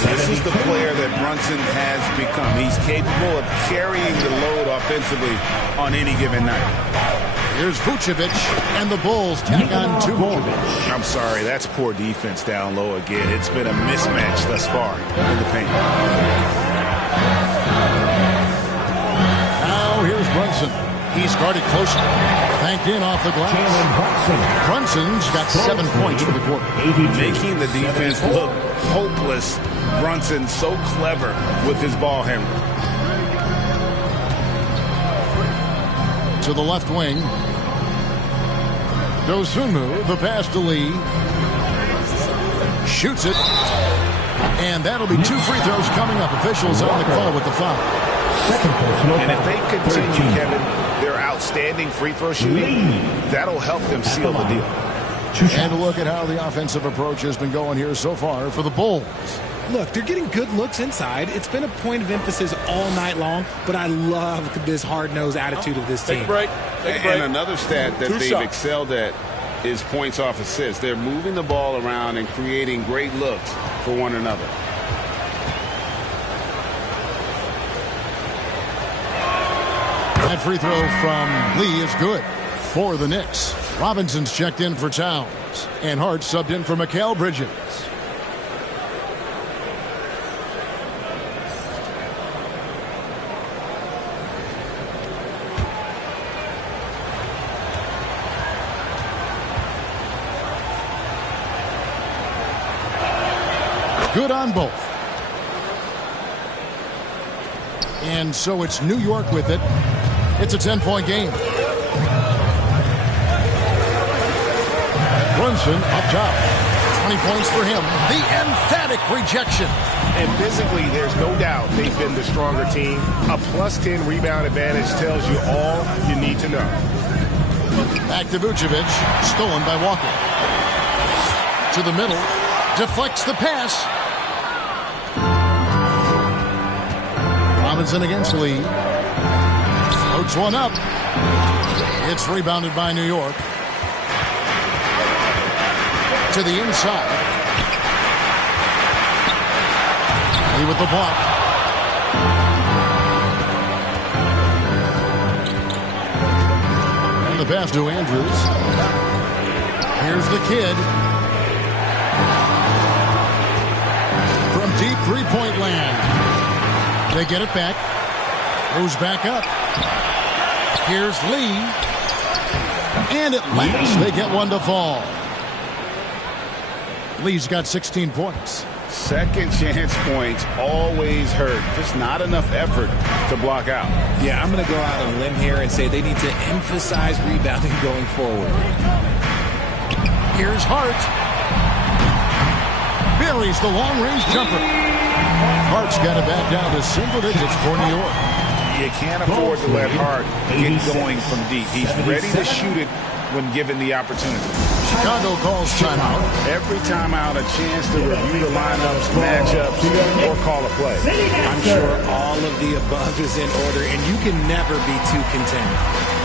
This is the player that Brunson has become. He's capable of carrying the load offensively on any given night. Here's Vucevic, and the Bulls tack on 2 more. I'm sorry, that's poor defense down low again. It's been a mismatch thus far in the paint. Now here's Brunson. He's guarded closely. Banked in off the glass. Brunson's got 7 points for the quarter. Making the defense look hopeless. Brunson so clever with his ball handling. To the left wing. Dosunmu, the pass to Lee. Shoots it. And that'll be 2 free throws coming up. Officials on the call with the foul. And if they continue, Kevin, their outstanding free throw shooting, that'll help them seal the deal. And a look at how the offensive approach has been going here so far for the Bulls. Look, they're getting good looks inside. It's been a point of emphasis all night long, but I love this hard-nosed attitude of this team. Take a break. And another stat that they've excelled at is points off assists. They're moving the ball around and creating great looks for one another. That free throw from Lee is good for the Knicks. Robinson's checked in for Towns, and Hart subbed in for Mikal Bridges. Good on both. And so it's New York with it. It's a 10-point game. Brunson up top. 20 points for him. The emphatic rejection. And physically, there's no doubt they've been the stronger team. A +10 rebound advantage tells you all you need to know. Back to Vucevic. Stolen by Walker. To the middle. Deflects the pass. Robinson against Lee. Floats one up. It's rebounded by New York. To the inside. Lee with the block. And the pass to Andrews. Here's the kid. From deep three-point land. They get it back. Goes back up. Here's Lee. And it lands. They get one to fall. Lee's got 16 points. Second chance points always hurt. Just not enough effort to block out. Yeah, I'm going to go out on a limb here and say they need to emphasize rebounding going forward. Here's Hart. Buries the long-range jumper. Hart's got it back down to single digits for New York. You can't afford to let Hart get going from deep. He's ready to shoot it when given the opportunity. Chicago calls timeout. Every timeout, a chance to review the lineups, matchups, or call a play. I'm sure all of the above is in order, and you can never be too content.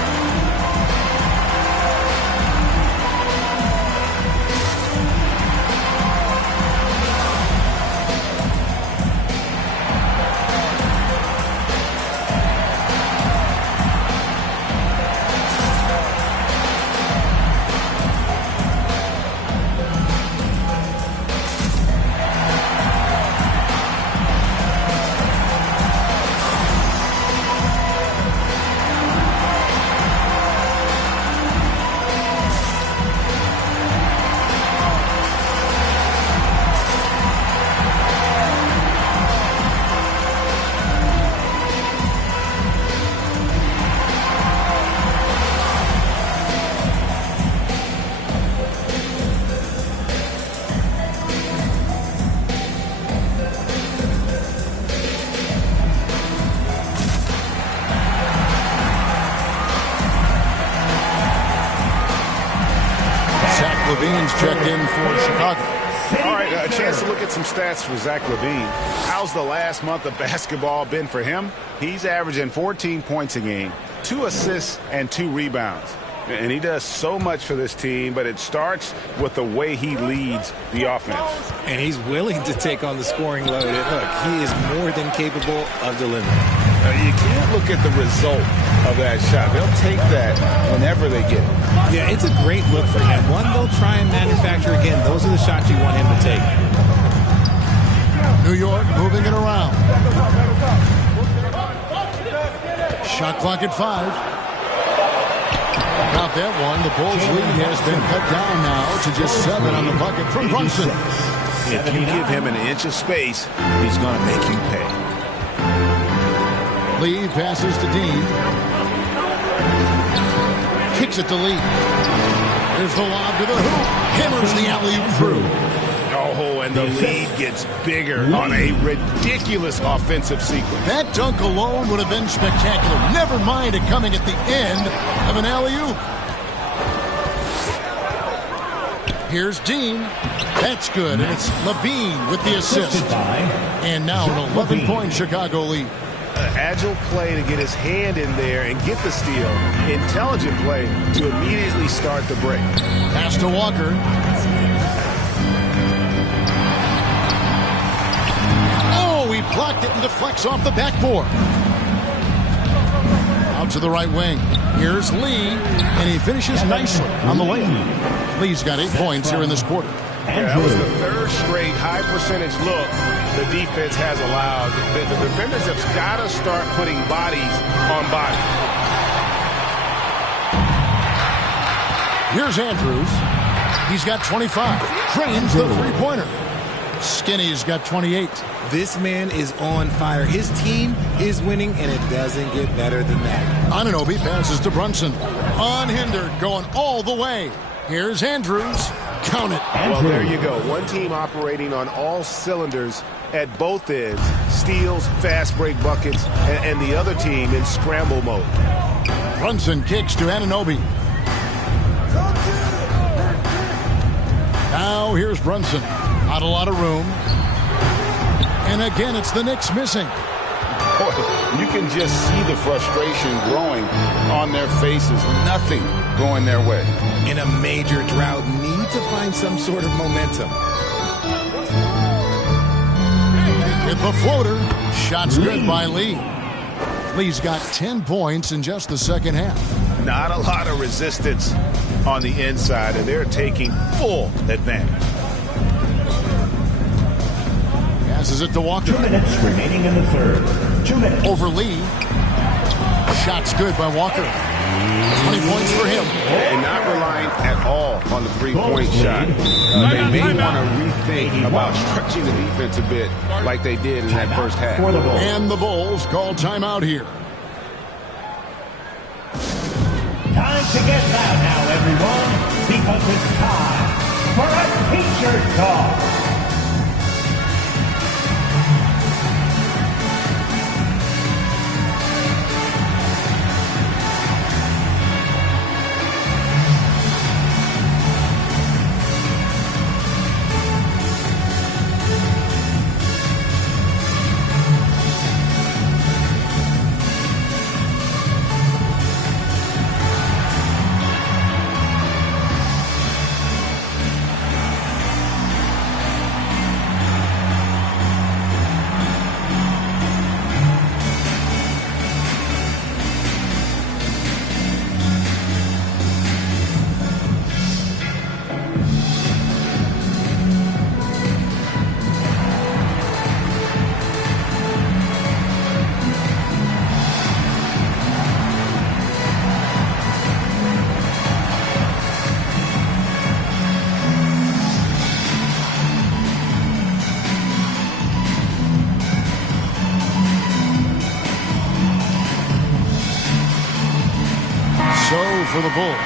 LaVine's checked in for Chicago. All right, a chance to look at some stats for Zach LaVine. How's the last month of basketball been for him? He's averaging 14 points a game, 2 assists, and 2 rebounds. And he does so much for this team, but it starts with the way he leads the offense. And he's willing to take on the scoring load. And look, he is more than capable of delivering. You can't look at the result of that shot. They'll take that whenever they get it. Yeah, it's a great look for him. One, they'll try and manufacture again. Those are the shots you want him to take. New York moving it around. Shot clock at 5. Not that one. The Bulls' lead has been cut down now to just 7 on the bucket from Brunson. If you give him an inch of space, he's going to make you pay. Lee passes to Dean. Kicks it to Lee. There's the lob to the hoop. Hammers the alley-oop through. Oh, and the lead gets bigger on a ridiculous offensive sequence. That dunk alone would have been spectacular. Never mind it coming at the end of an alley-oop. Here's Dean. That's good, and it's LaVine with the assist. And now an 11-point Chicago lead. Agile play to get his hand in there and get the steal. Intelligent play to immediately start the break. Pass to Walker. Oh, he blocked it and deflects off the backboard. Out to the right wing. Here's Lee, and he finishes nicely on the layup. Lee's got 8 points here in this quarter. Yeah, that was the 3rd straight high-percentage look the defense has allowed. The defenders have got to start putting bodies on bodies. Here's Andrews. He's got 25. Drains the three-pointer. Skinny's got 28. This man is on fire. His team is winning, and it doesn't get better than that. Anunoby passes to Brunson. Unhindered, going all the way. Here's Andrews. Count it. Well, there you go. One team operating on all cylinders at both ends. Steals, fast break buckets, and the other team in scramble mode. Brunson kicks to Anunoby. Now here's Brunson. Not a lot of room. And again, it's the Knicks missing. Boy, you can just see the frustration growing on their faces. Nothing going their way. In a major drought, need to find some sort of momentum. Hit the floater. Shot's good by Lee. Lee's got 10 points in just the second half. Not a lot of resistance on the inside, and they're taking full advantage. Passes it to Walker. 2 minutes remaining in the third. 2 minutes. Over Lee. Shot's good by Walker. 20 points for him. And not relying at all on the three-point shot. They may want to rethink about stretching the defense a bit like they did in that first half. And the Bulls call timeout here. Time to get loud now, everyone, because it's time for a T-shirt talk. For the Bulls,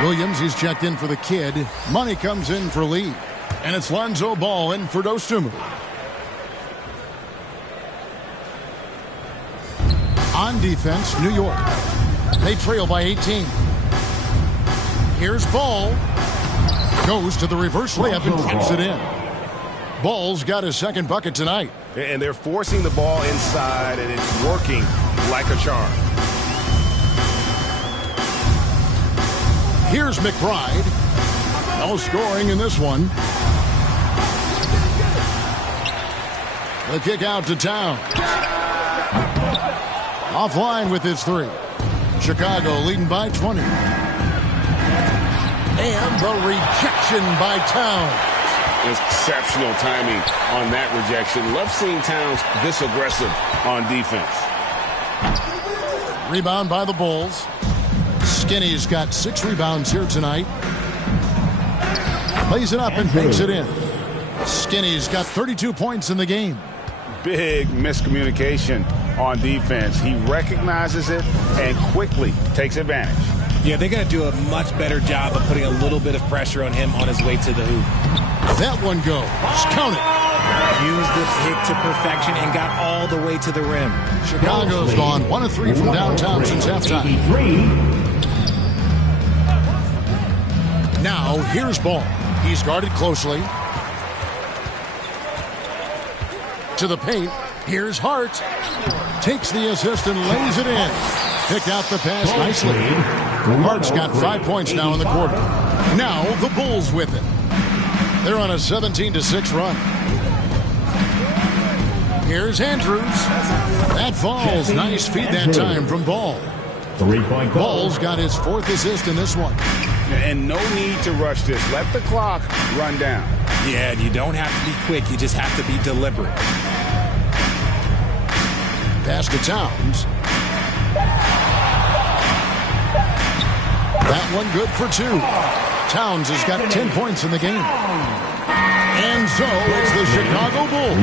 Williams, he's checked in for the kid. Money comes in for Lee. And it's Lonzo Ball in for Dosunmu. On defense, New York. They trail by 18. Here's Ball. Goes to the reverse layup and taps it in. Ball's got his second bucket tonight. And they're forcing the ball inside, and it's working like a charm. Here's McBride. No scoring in this one. The kick out to Towns. Offline with his three. Chicago leading by 20. And the rejection by Towns. Exceptional timing on that rejection. Love seeing Towns this aggressive on defense. Rebound by the Bulls. Skinny's got 6 rebounds here tonight. Lays it up and banks it in. Skinny's got 32 points in the game. Big miscommunication on defense. He recognizes it and quickly takes advantage. Yeah, they're going to do a much better job of putting a little bit of pressure on him on his way to the hoop. That one goes. Count it. Used the pick to perfection and got all the way to the rim. Chicago's gone 1 of 3 from downtown since halftime. Now, here's Ball. He's guarded closely. To the paint. Here's Hart. Takes the assist and lays it in. Picked out the pass nicely. Hart's got 5 points now in the quarter. Now, the Bulls with it. They're on a 17-6 run. Here's Andrews. That falls. Nice feed that time from Ball. 3-point goal. Ball's got his 4th assist in this one. And no need to rush this. Let the clock run down. Yeah, and you don't have to be quick. You just have to be deliberate. Pass to Towns. That one good for 2. Towns has got 10 points in the game. And so it's the Chicago Bulls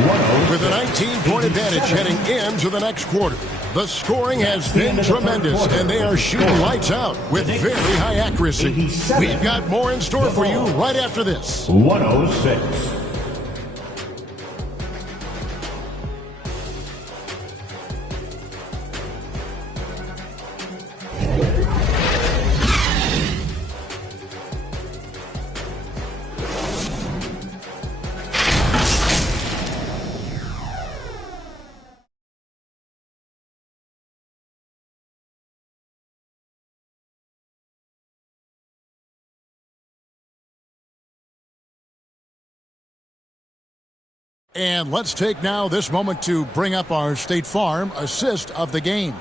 with a 19-point advantage heading into the next quarter. The scoring has been tremendous, and they are shooting lights out with very high accuracy. We've got more in store for you right after this. 106. And let's take now this moment to bring up our State Farm assist of the game.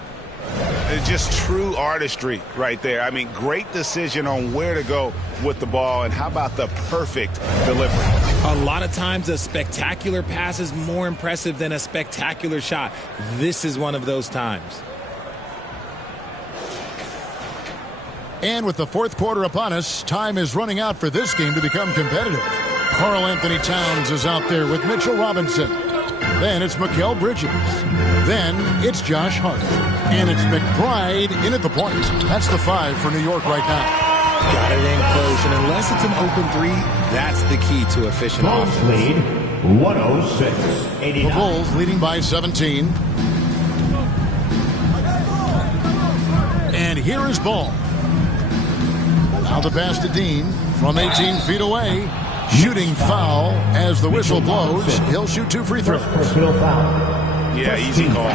It's just true artistry right there. I mean, great decision on where to go with the ball, and how about the perfect delivery? A lot of times a spectacular pass is more impressive than a spectacular shot. This is one of those times. And with the fourth quarter upon us, time is running out for this game to become competitive. Karl Anthony Towns is out there with Mitchell Robinson. Then it's Mikal Bridges. Then it's Josh Hart. And it's McBride in at the point. That's the 5 for New York right now. Got it in close, and unless it's an open three, that's the key to efficient offense. Bulls lead 106-89. The Bulls leading by 17. And here is Ball. Now the pass to Dean from 18 feet away. Shooting foul as the whistle blows. He'll shoot 2 free throws. Personal foul. Yeah, easy call.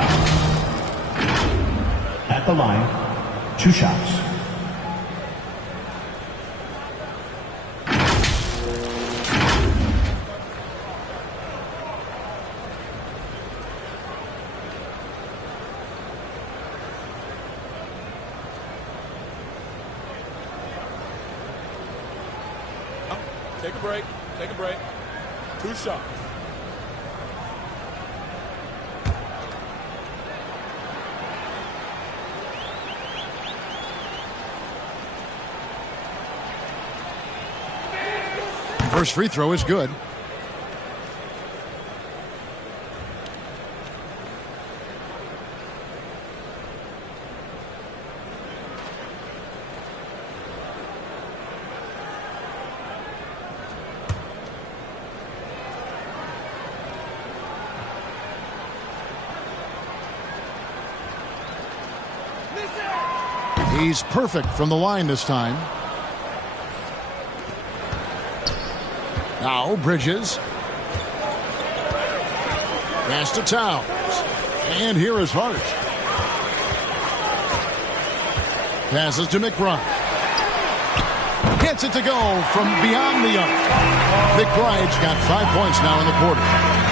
At the line, 2 shots. Take a break. Take a break. 2 shots. First free throw is good. He's perfect from the line this time. Now Bridges. Pass to Towns. And here is Hart. Passes to McBride. Gets it to go from beyond the arc. McBride's got 5 points now in the quarter.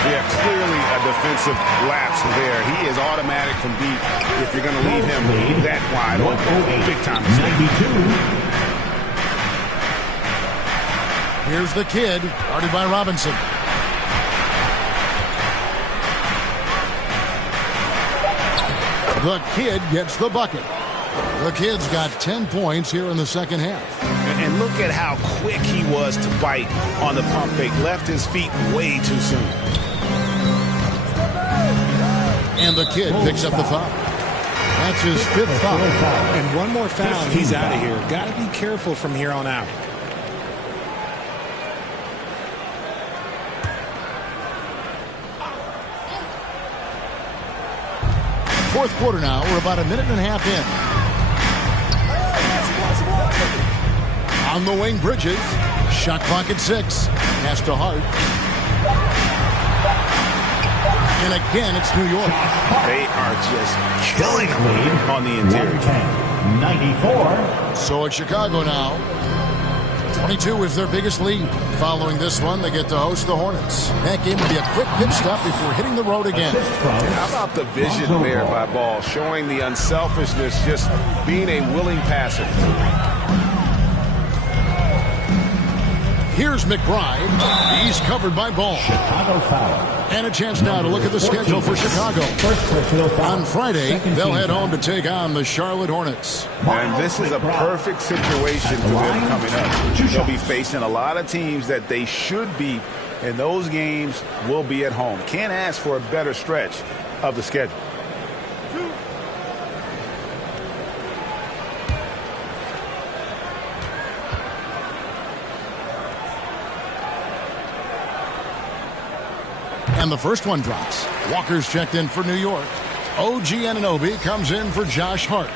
Yeah, clearly a defensive lapse there. He is automatic from deep if you're going to leave him that wide open. Big time mistake. Here's the kid, guarded by Robinson. The kid gets the bucket. The kid's got 10 points here in the second half. And look at how quick he was to bite on the pump fake. Left his feet way too soon. And the kid picks up the foul. That's his 5th foul. And one more foul and he's out of here. Got to be careful from here on out. Fourth quarter now. We're about a minute and a half in. On the wing, Bridges. Shot clock at 6. Pass to Hart. And again, it's New York. They are just killing on the interior. 94. So it's Chicago now. 22 is their biggest lead. Following this one, they get to host the Hornets. That game will be a quick pit stop before hitting the road again. How about the vision there by Ball, showing the unselfishness, just being a willing passer. Here's McBride. He's covered by Ball. Chicago foul. And a chance now to look at the schedule for Chicago. On Friday, they'll head home to take on the Charlotte Hornets. And this is a perfect situation for them coming up. They'll be facing a lot of teams that they should beat, and those games will be at home. Can't ask for a better stretch of the schedule. And the first one drops. Walker's checked in for New York. OG Anunoby comes in for Josh Hart.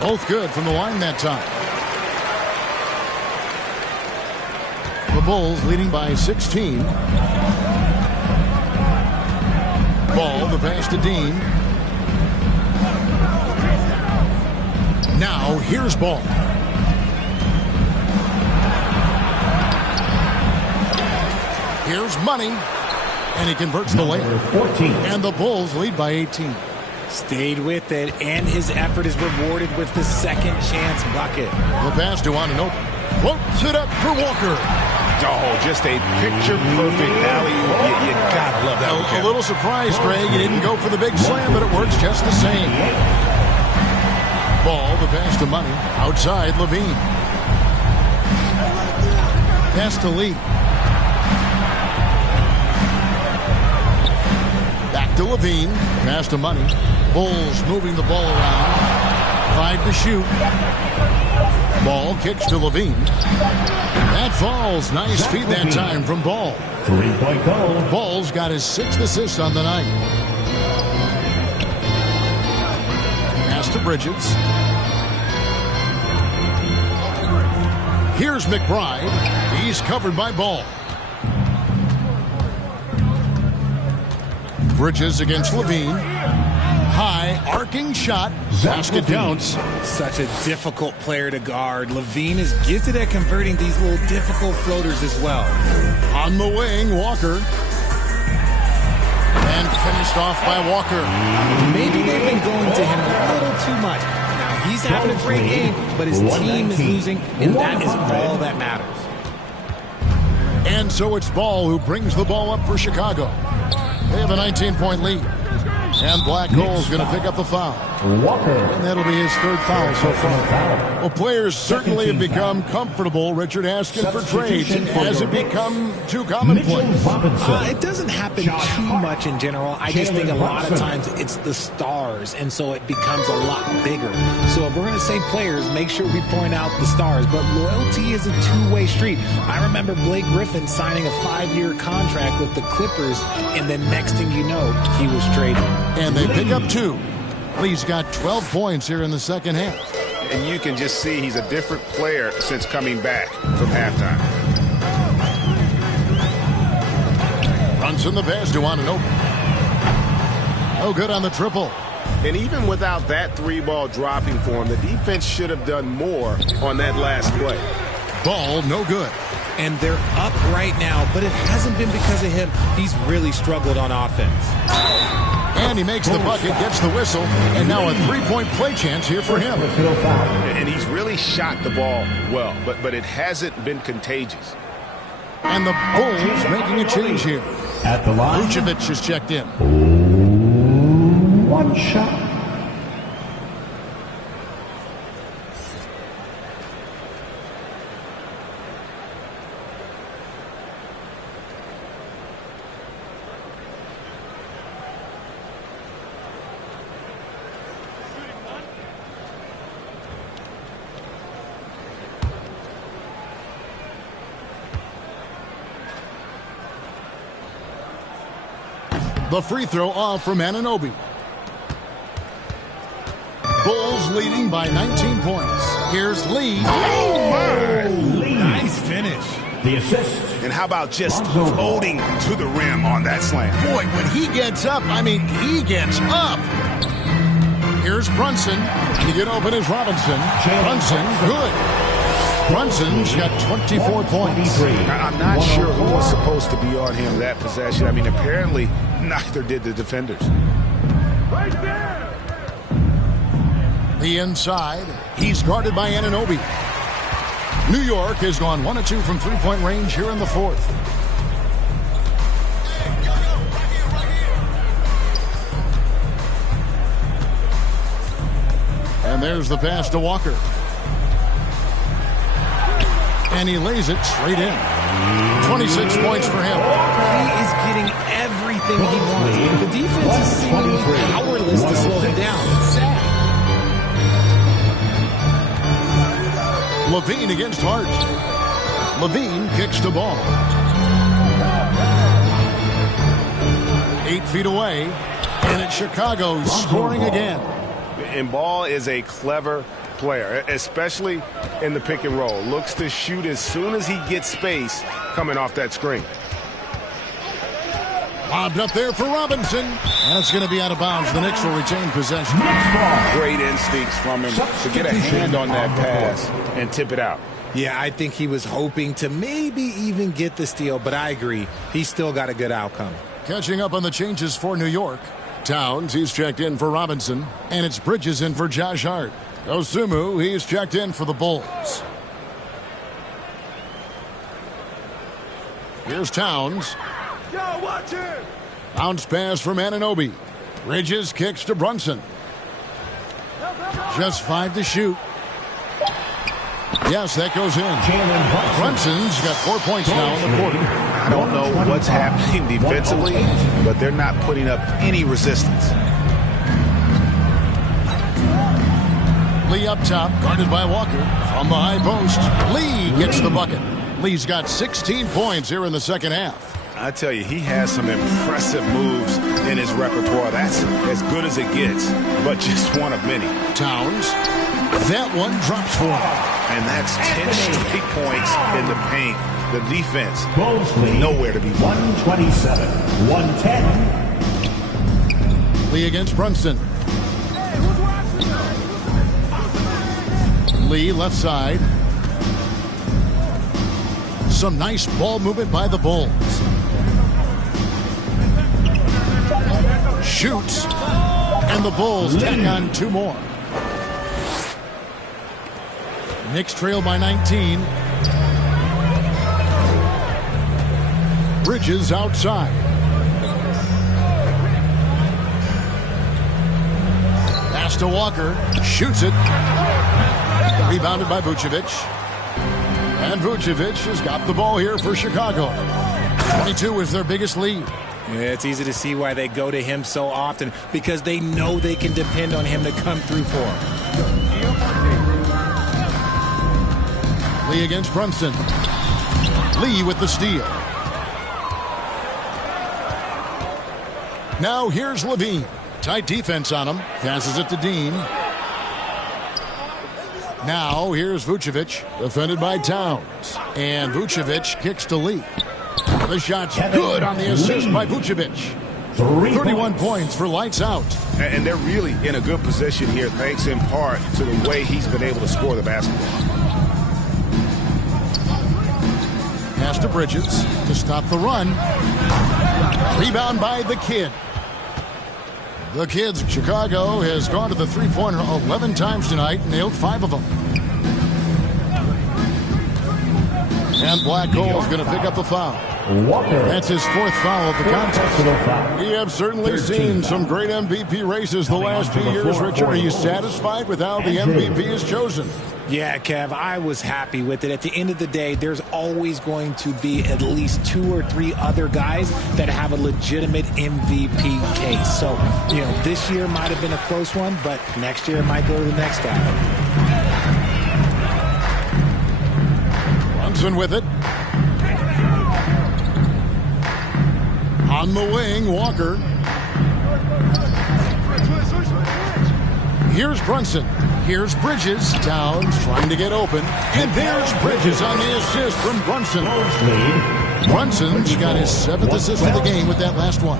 Both good from the line that time. The Bulls leading by 16. Ball, the pass to Dean. Now, here's Ball. Here's Money. And he converts the layup. 14. And the Bulls lead by 18. Stayed with it, and his effort is rewarded with the second chance bucket. The pass to Anunoby. Floats it up for Walker. Oh, just a picture-perfect alley-oop. You gotta love that. A little surprised, Greg. He didn't go for the big slam, but it works just the same. Ball, the pass to Money. Outside, Levine. Pass to Lee. Back to Levine. Pass to Money. Bulls moving the ball around. 5 to shoot. Ball kicks to Levine. That falls. Nice feed that time from Ball. 3-point goal. Ball's got his 6th assist on the night. Pass to Bridges. Here's McBride. He's covered by Ball. Bridges against Levine. High arcing shot. Basket counts. Such a difficult player to guard. Levine is gifted at converting these little difficult floaters as well. On the wing, Walker. And finished off by Walker. Maybe they've been going to him a little too much. Now, he's having a great game, but his team is losing, and that is all that matters. And so it's Ball who brings the ball up for Chicago. They have a 19-point lead. And Black Hole's going to pick up the foul. Walker. And that'll be his 3rd foul so far. Well, players certainly have become comfortable, Richard, asking for trades. Has it become too commonplace? It doesn't happen too much in general. I just think a lot of times it's the stars, and so it becomes a lot bigger. So if we're going to say players, make sure we point out the stars. But loyalty is a two-way street. I remember Blake Griffin signing a 5-year contract with the Clippers, and then next thing you know, he was traded. And they pick up 2. Lee's got 12 points here in the second half. And you can just see he's a different player since coming back from halftime. Brunson the pass to Anunoby. No good on the triple. And even without that 3-ball dropping for him, the defense should have done more on that last play. Ball, no good. And they're up right now, but it hasn't been because of him. He's really struggled on offense. And he makes the bucket, gets the whistle, and now a 3-point play chance here for him. And he's really shot the ball well, but it hasn't been contagious. And the Bulls making a change here. At the line, Vucevic is checked in. 1 shot. The free throw off from Anunoby. Bulls leading by 19 points. Here's Lee. Oh, my. Nice finish. The assist. And how about just floating to the rim on that slam? Boy, when he gets up, I mean, he gets up. Here's Brunson. To get open is Robinson. Brunson, good. Brunson's got 24 points. I'm not sure who was supposed to be on him that possession. I mean, apparently neither did the defenders. Right there. The inside. He's guarded by Anunoby. New York has gone 1 of 2 from 3-point range here in the 4th. And there's the pass to Walker. And he lays it straight in. 26 points for him. He is getting everything he wants. The defense is seemingly powerless to slow him down. It's sad. Levine against Hart. Levine kicks the ball. 8 feet away. And it's Chicago scoring again. And Ball is a clever player, especially in the pick and roll. Looks to shoot as soon as he gets space coming off that screen. Lobbed up there for Robinson. That's going to be out of bounds. The Knicks will retain possession. Great instincts from him to get a hand on that pass and tip it out. Yeah, I think he was hoping to maybe even get the steal, but I agree. He's still got a good outcome. Catching up on the changes for New York. Towns, he's checked in for Robinson. And it's Bridges in for Josh Hart. Dosunmu, he's checked in for the Bulls. Here's Towns. Yo, watch it! Bounce pass from Anunoby. Bridges kicks to Brunson. Just 5 to shoot. Yes, that goes in. Brunson's got 4 points now in the quarter. I don't know what's happening defensively, but they're not putting up any resistance. Lee up top, guarded by Walker. From the high post, Lee gets the bucket. Lee's got 16 points here in the second half. I tell you, he has some impressive moves in his repertoire. That's as good as it gets, but just one of many. Towns, that one drops for him. And that's 10 straight points in the paint. The defense, nowhere to be found. 127-110. Lee against Brunson. Lee left side. Some nice ball movement by the Bulls. Shoots. And the Bulls tack on 2 more. Knicks trail by 19. Bridges outside. Pass to Walker. Shoots it. Rebounded by Vucevic. And Vucevic has got the ball here for Chicago. 22 is their biggest lead. Yeah, it's easy to see why they go to him so often, because they know they can depend on him to come through for them. Lee against Brunson. Lee with the steal. Now here's Levine. Tight defense on him. Passes it to Dean. Now here's Vucevic, defended by Towns. And Vucevic kicks to Lee. The shot's good on the assist by Vucevic. 31 points for lights out. And they're really in a good position here, thanks in part to the way he's been able to score the basketball. Pass to Bridges to stop the run. Rebound by the Kid. The Kids, Chicago, has gone to the three-pointer 11 times tonight, nailed 5 of them. And Black Hole's going to pick up the foul. That's his 4th foul of the contest. We have certainly seen some great MVP races the last few years, Richard. Are you satisfied with how the MVP is chosen? Yeah, Kev, I was happy with it. At the end of the day, there's always going to be at least 2 or 3 other guys that have a legitimate MVP case. So, you know, this year might have been a close one, but next year it might go to the next guy. Brunson with it. On the wing, Walker. Here's Brunson. Here's Bridges. Towns trying to get open. And there's Bridges on the assist from Brunson. Brunson's got his 7th assist of the game with that last one.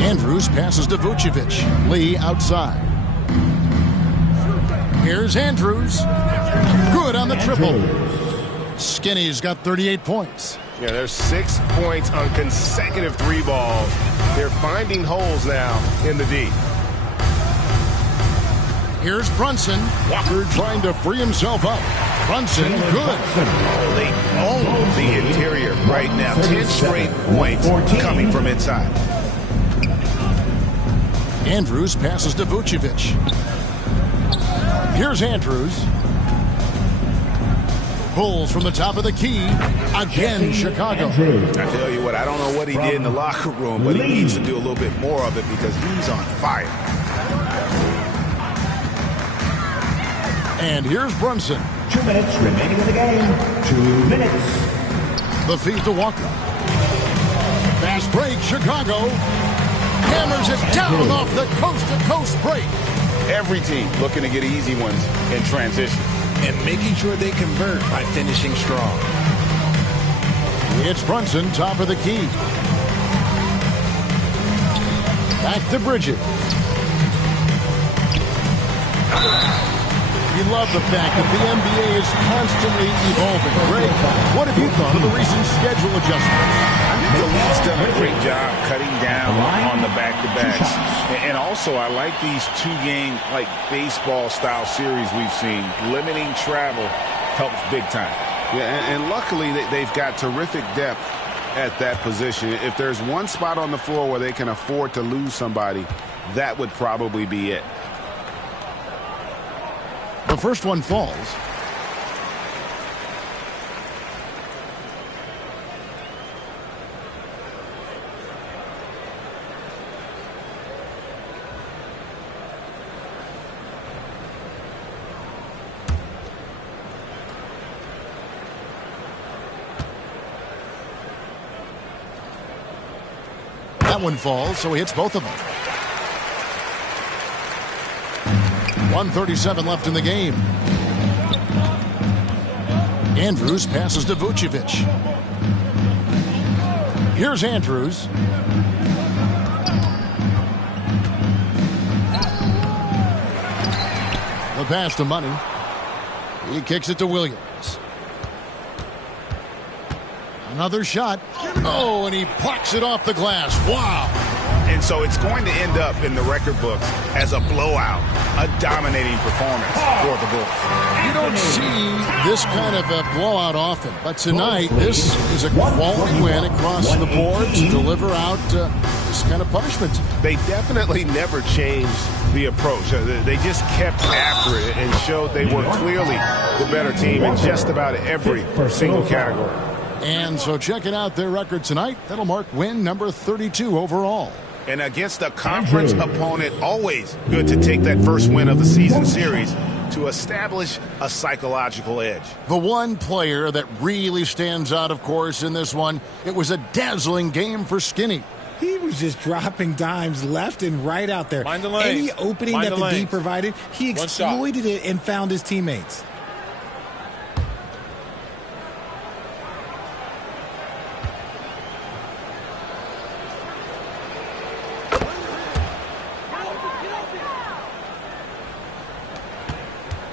Andrews passes to Vucevic. Lee outside. Here's Andrews. Good on the triple. Skinny's got 38 points. Yeah, there's 6 points on consecutive 3 balls. They're finding holes now in the D. Here's Brunson. Walker trying to free himself up. Brunson, good. They own the interior right now. 10 straight points coming from inside. Andrews passes to Vucevic. Here's Andrews. Pulls from the top of the key. Again, Chicago. I tell you what, I don't know what he did in the locker room, but he needs to do a little bit more of it because he's on fire. And here's Brunson. 2 minutes remaining in the game. 2 minutes. The feed to Walker. Fast break, Chicago. Hammers it down off the coast-to-coast break. Every team looking to get easy ones in transition. And making sure they convert by finishing strong. It's Brunson, top of the key. Back to Bridges. You love the fact that the NBA is constantly evolving. Greg, what have you thought of the recent schedule adjustments? I The league's done a great job cutting down on the back-to-backs. And also, I like these two-game, like baseball-style series we've seen. Limiting travel helps big time. Yeah, and luckily they've got terrific depth at that position. If there's one spot on the floor where they can afford to lose somebody, that would probably be it. The first one falls. That one falls, so he hits both of them. 1:37 left in the game. Andrews passes to Vucevic. Here's Andrews. The pass to Money. He kicks it to Williams. Another shot. Oh, and he plucks it off the glass. Wow. And so it's going to end up in the record books as a blowout, a dominating performance for the Bulls. You don't see this kind of a blowout often, but tonight this is a quality win across the board to deliver out this kind of punishment. They definitely never changed the approach. They just kept after it and showed they were clearly the better team in just about every single category. And so checking out their record tonight, that'll mark win number 32 overall. And against a conference opponent, always good to take that first win of the season series to establish a psychological edge. The one player that really stands out, of course, in this one, it was a dazzling game for Skinny. He was just dropping dimes left and right out there. Mind the lanes. Any opening that the D provided, he exploited it and found his teammates.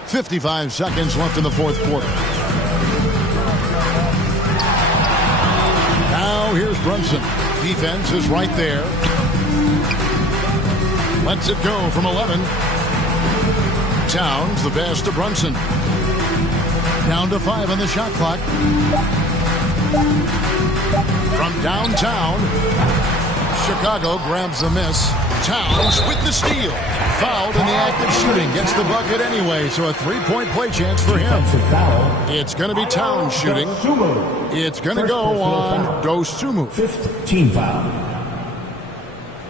.55 seconds left in the fourth quarter. Now here's Brunson. Defense is right there. Lets it go from 11. Towns the pass to Brunson. Down to 5 on the shot clock. From downtown, Chicago grabs the miss. Towns with the steal. Fouled in the act of shooting. Gets the bucket anyway, so a three-point play chance for him. It's going to be Towns shooting. It's going to go on Dosunmu. Fifth team foul.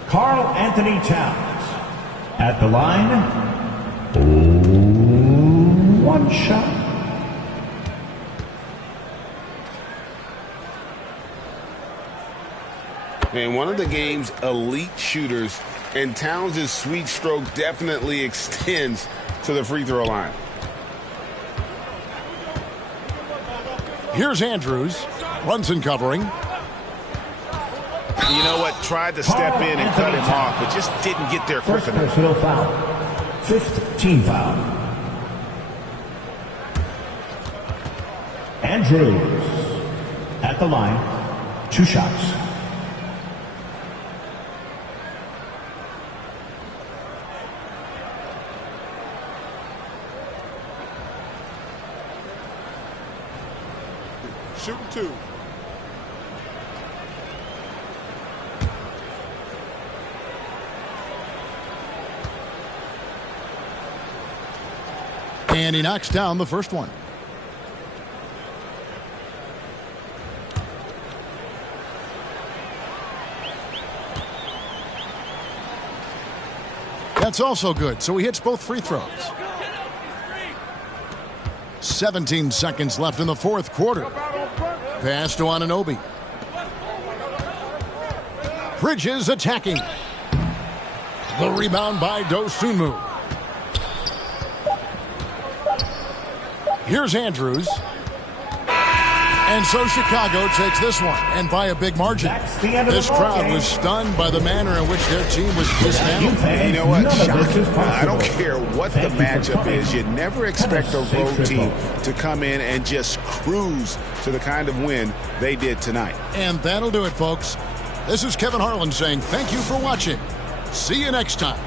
Karl Anthony Towns at the line. One shot. And one of the game's elite shooters, and Towns' sweet stroke definitely extends to the free throw line. Here's Andrews. Brunson covering. You know what? Tried to step in and cut him off, but just didn't get there quick enough. Personal foul. Fifth team foul. Andrews at the line. 2 shots. Shooting 2. And he knocks down the first one. That's also good, so he hits both free throws. 17 seconds left in the fourth quarter. Pass to Anunoby. Bridges attacking. The rebound by Dosunmu. Here's Andrews. And so Chicago takes this one, and by a big margin. This crowd was stunned by the manner in which their team was dismantled. You know what? Shocking. I don't care what the matchup is. You never expect a road team to come in and just cruise to the kind of win they did tonight. And that'll do it, folks. This is Kevin Harlan saying thank you for watching. See you next time.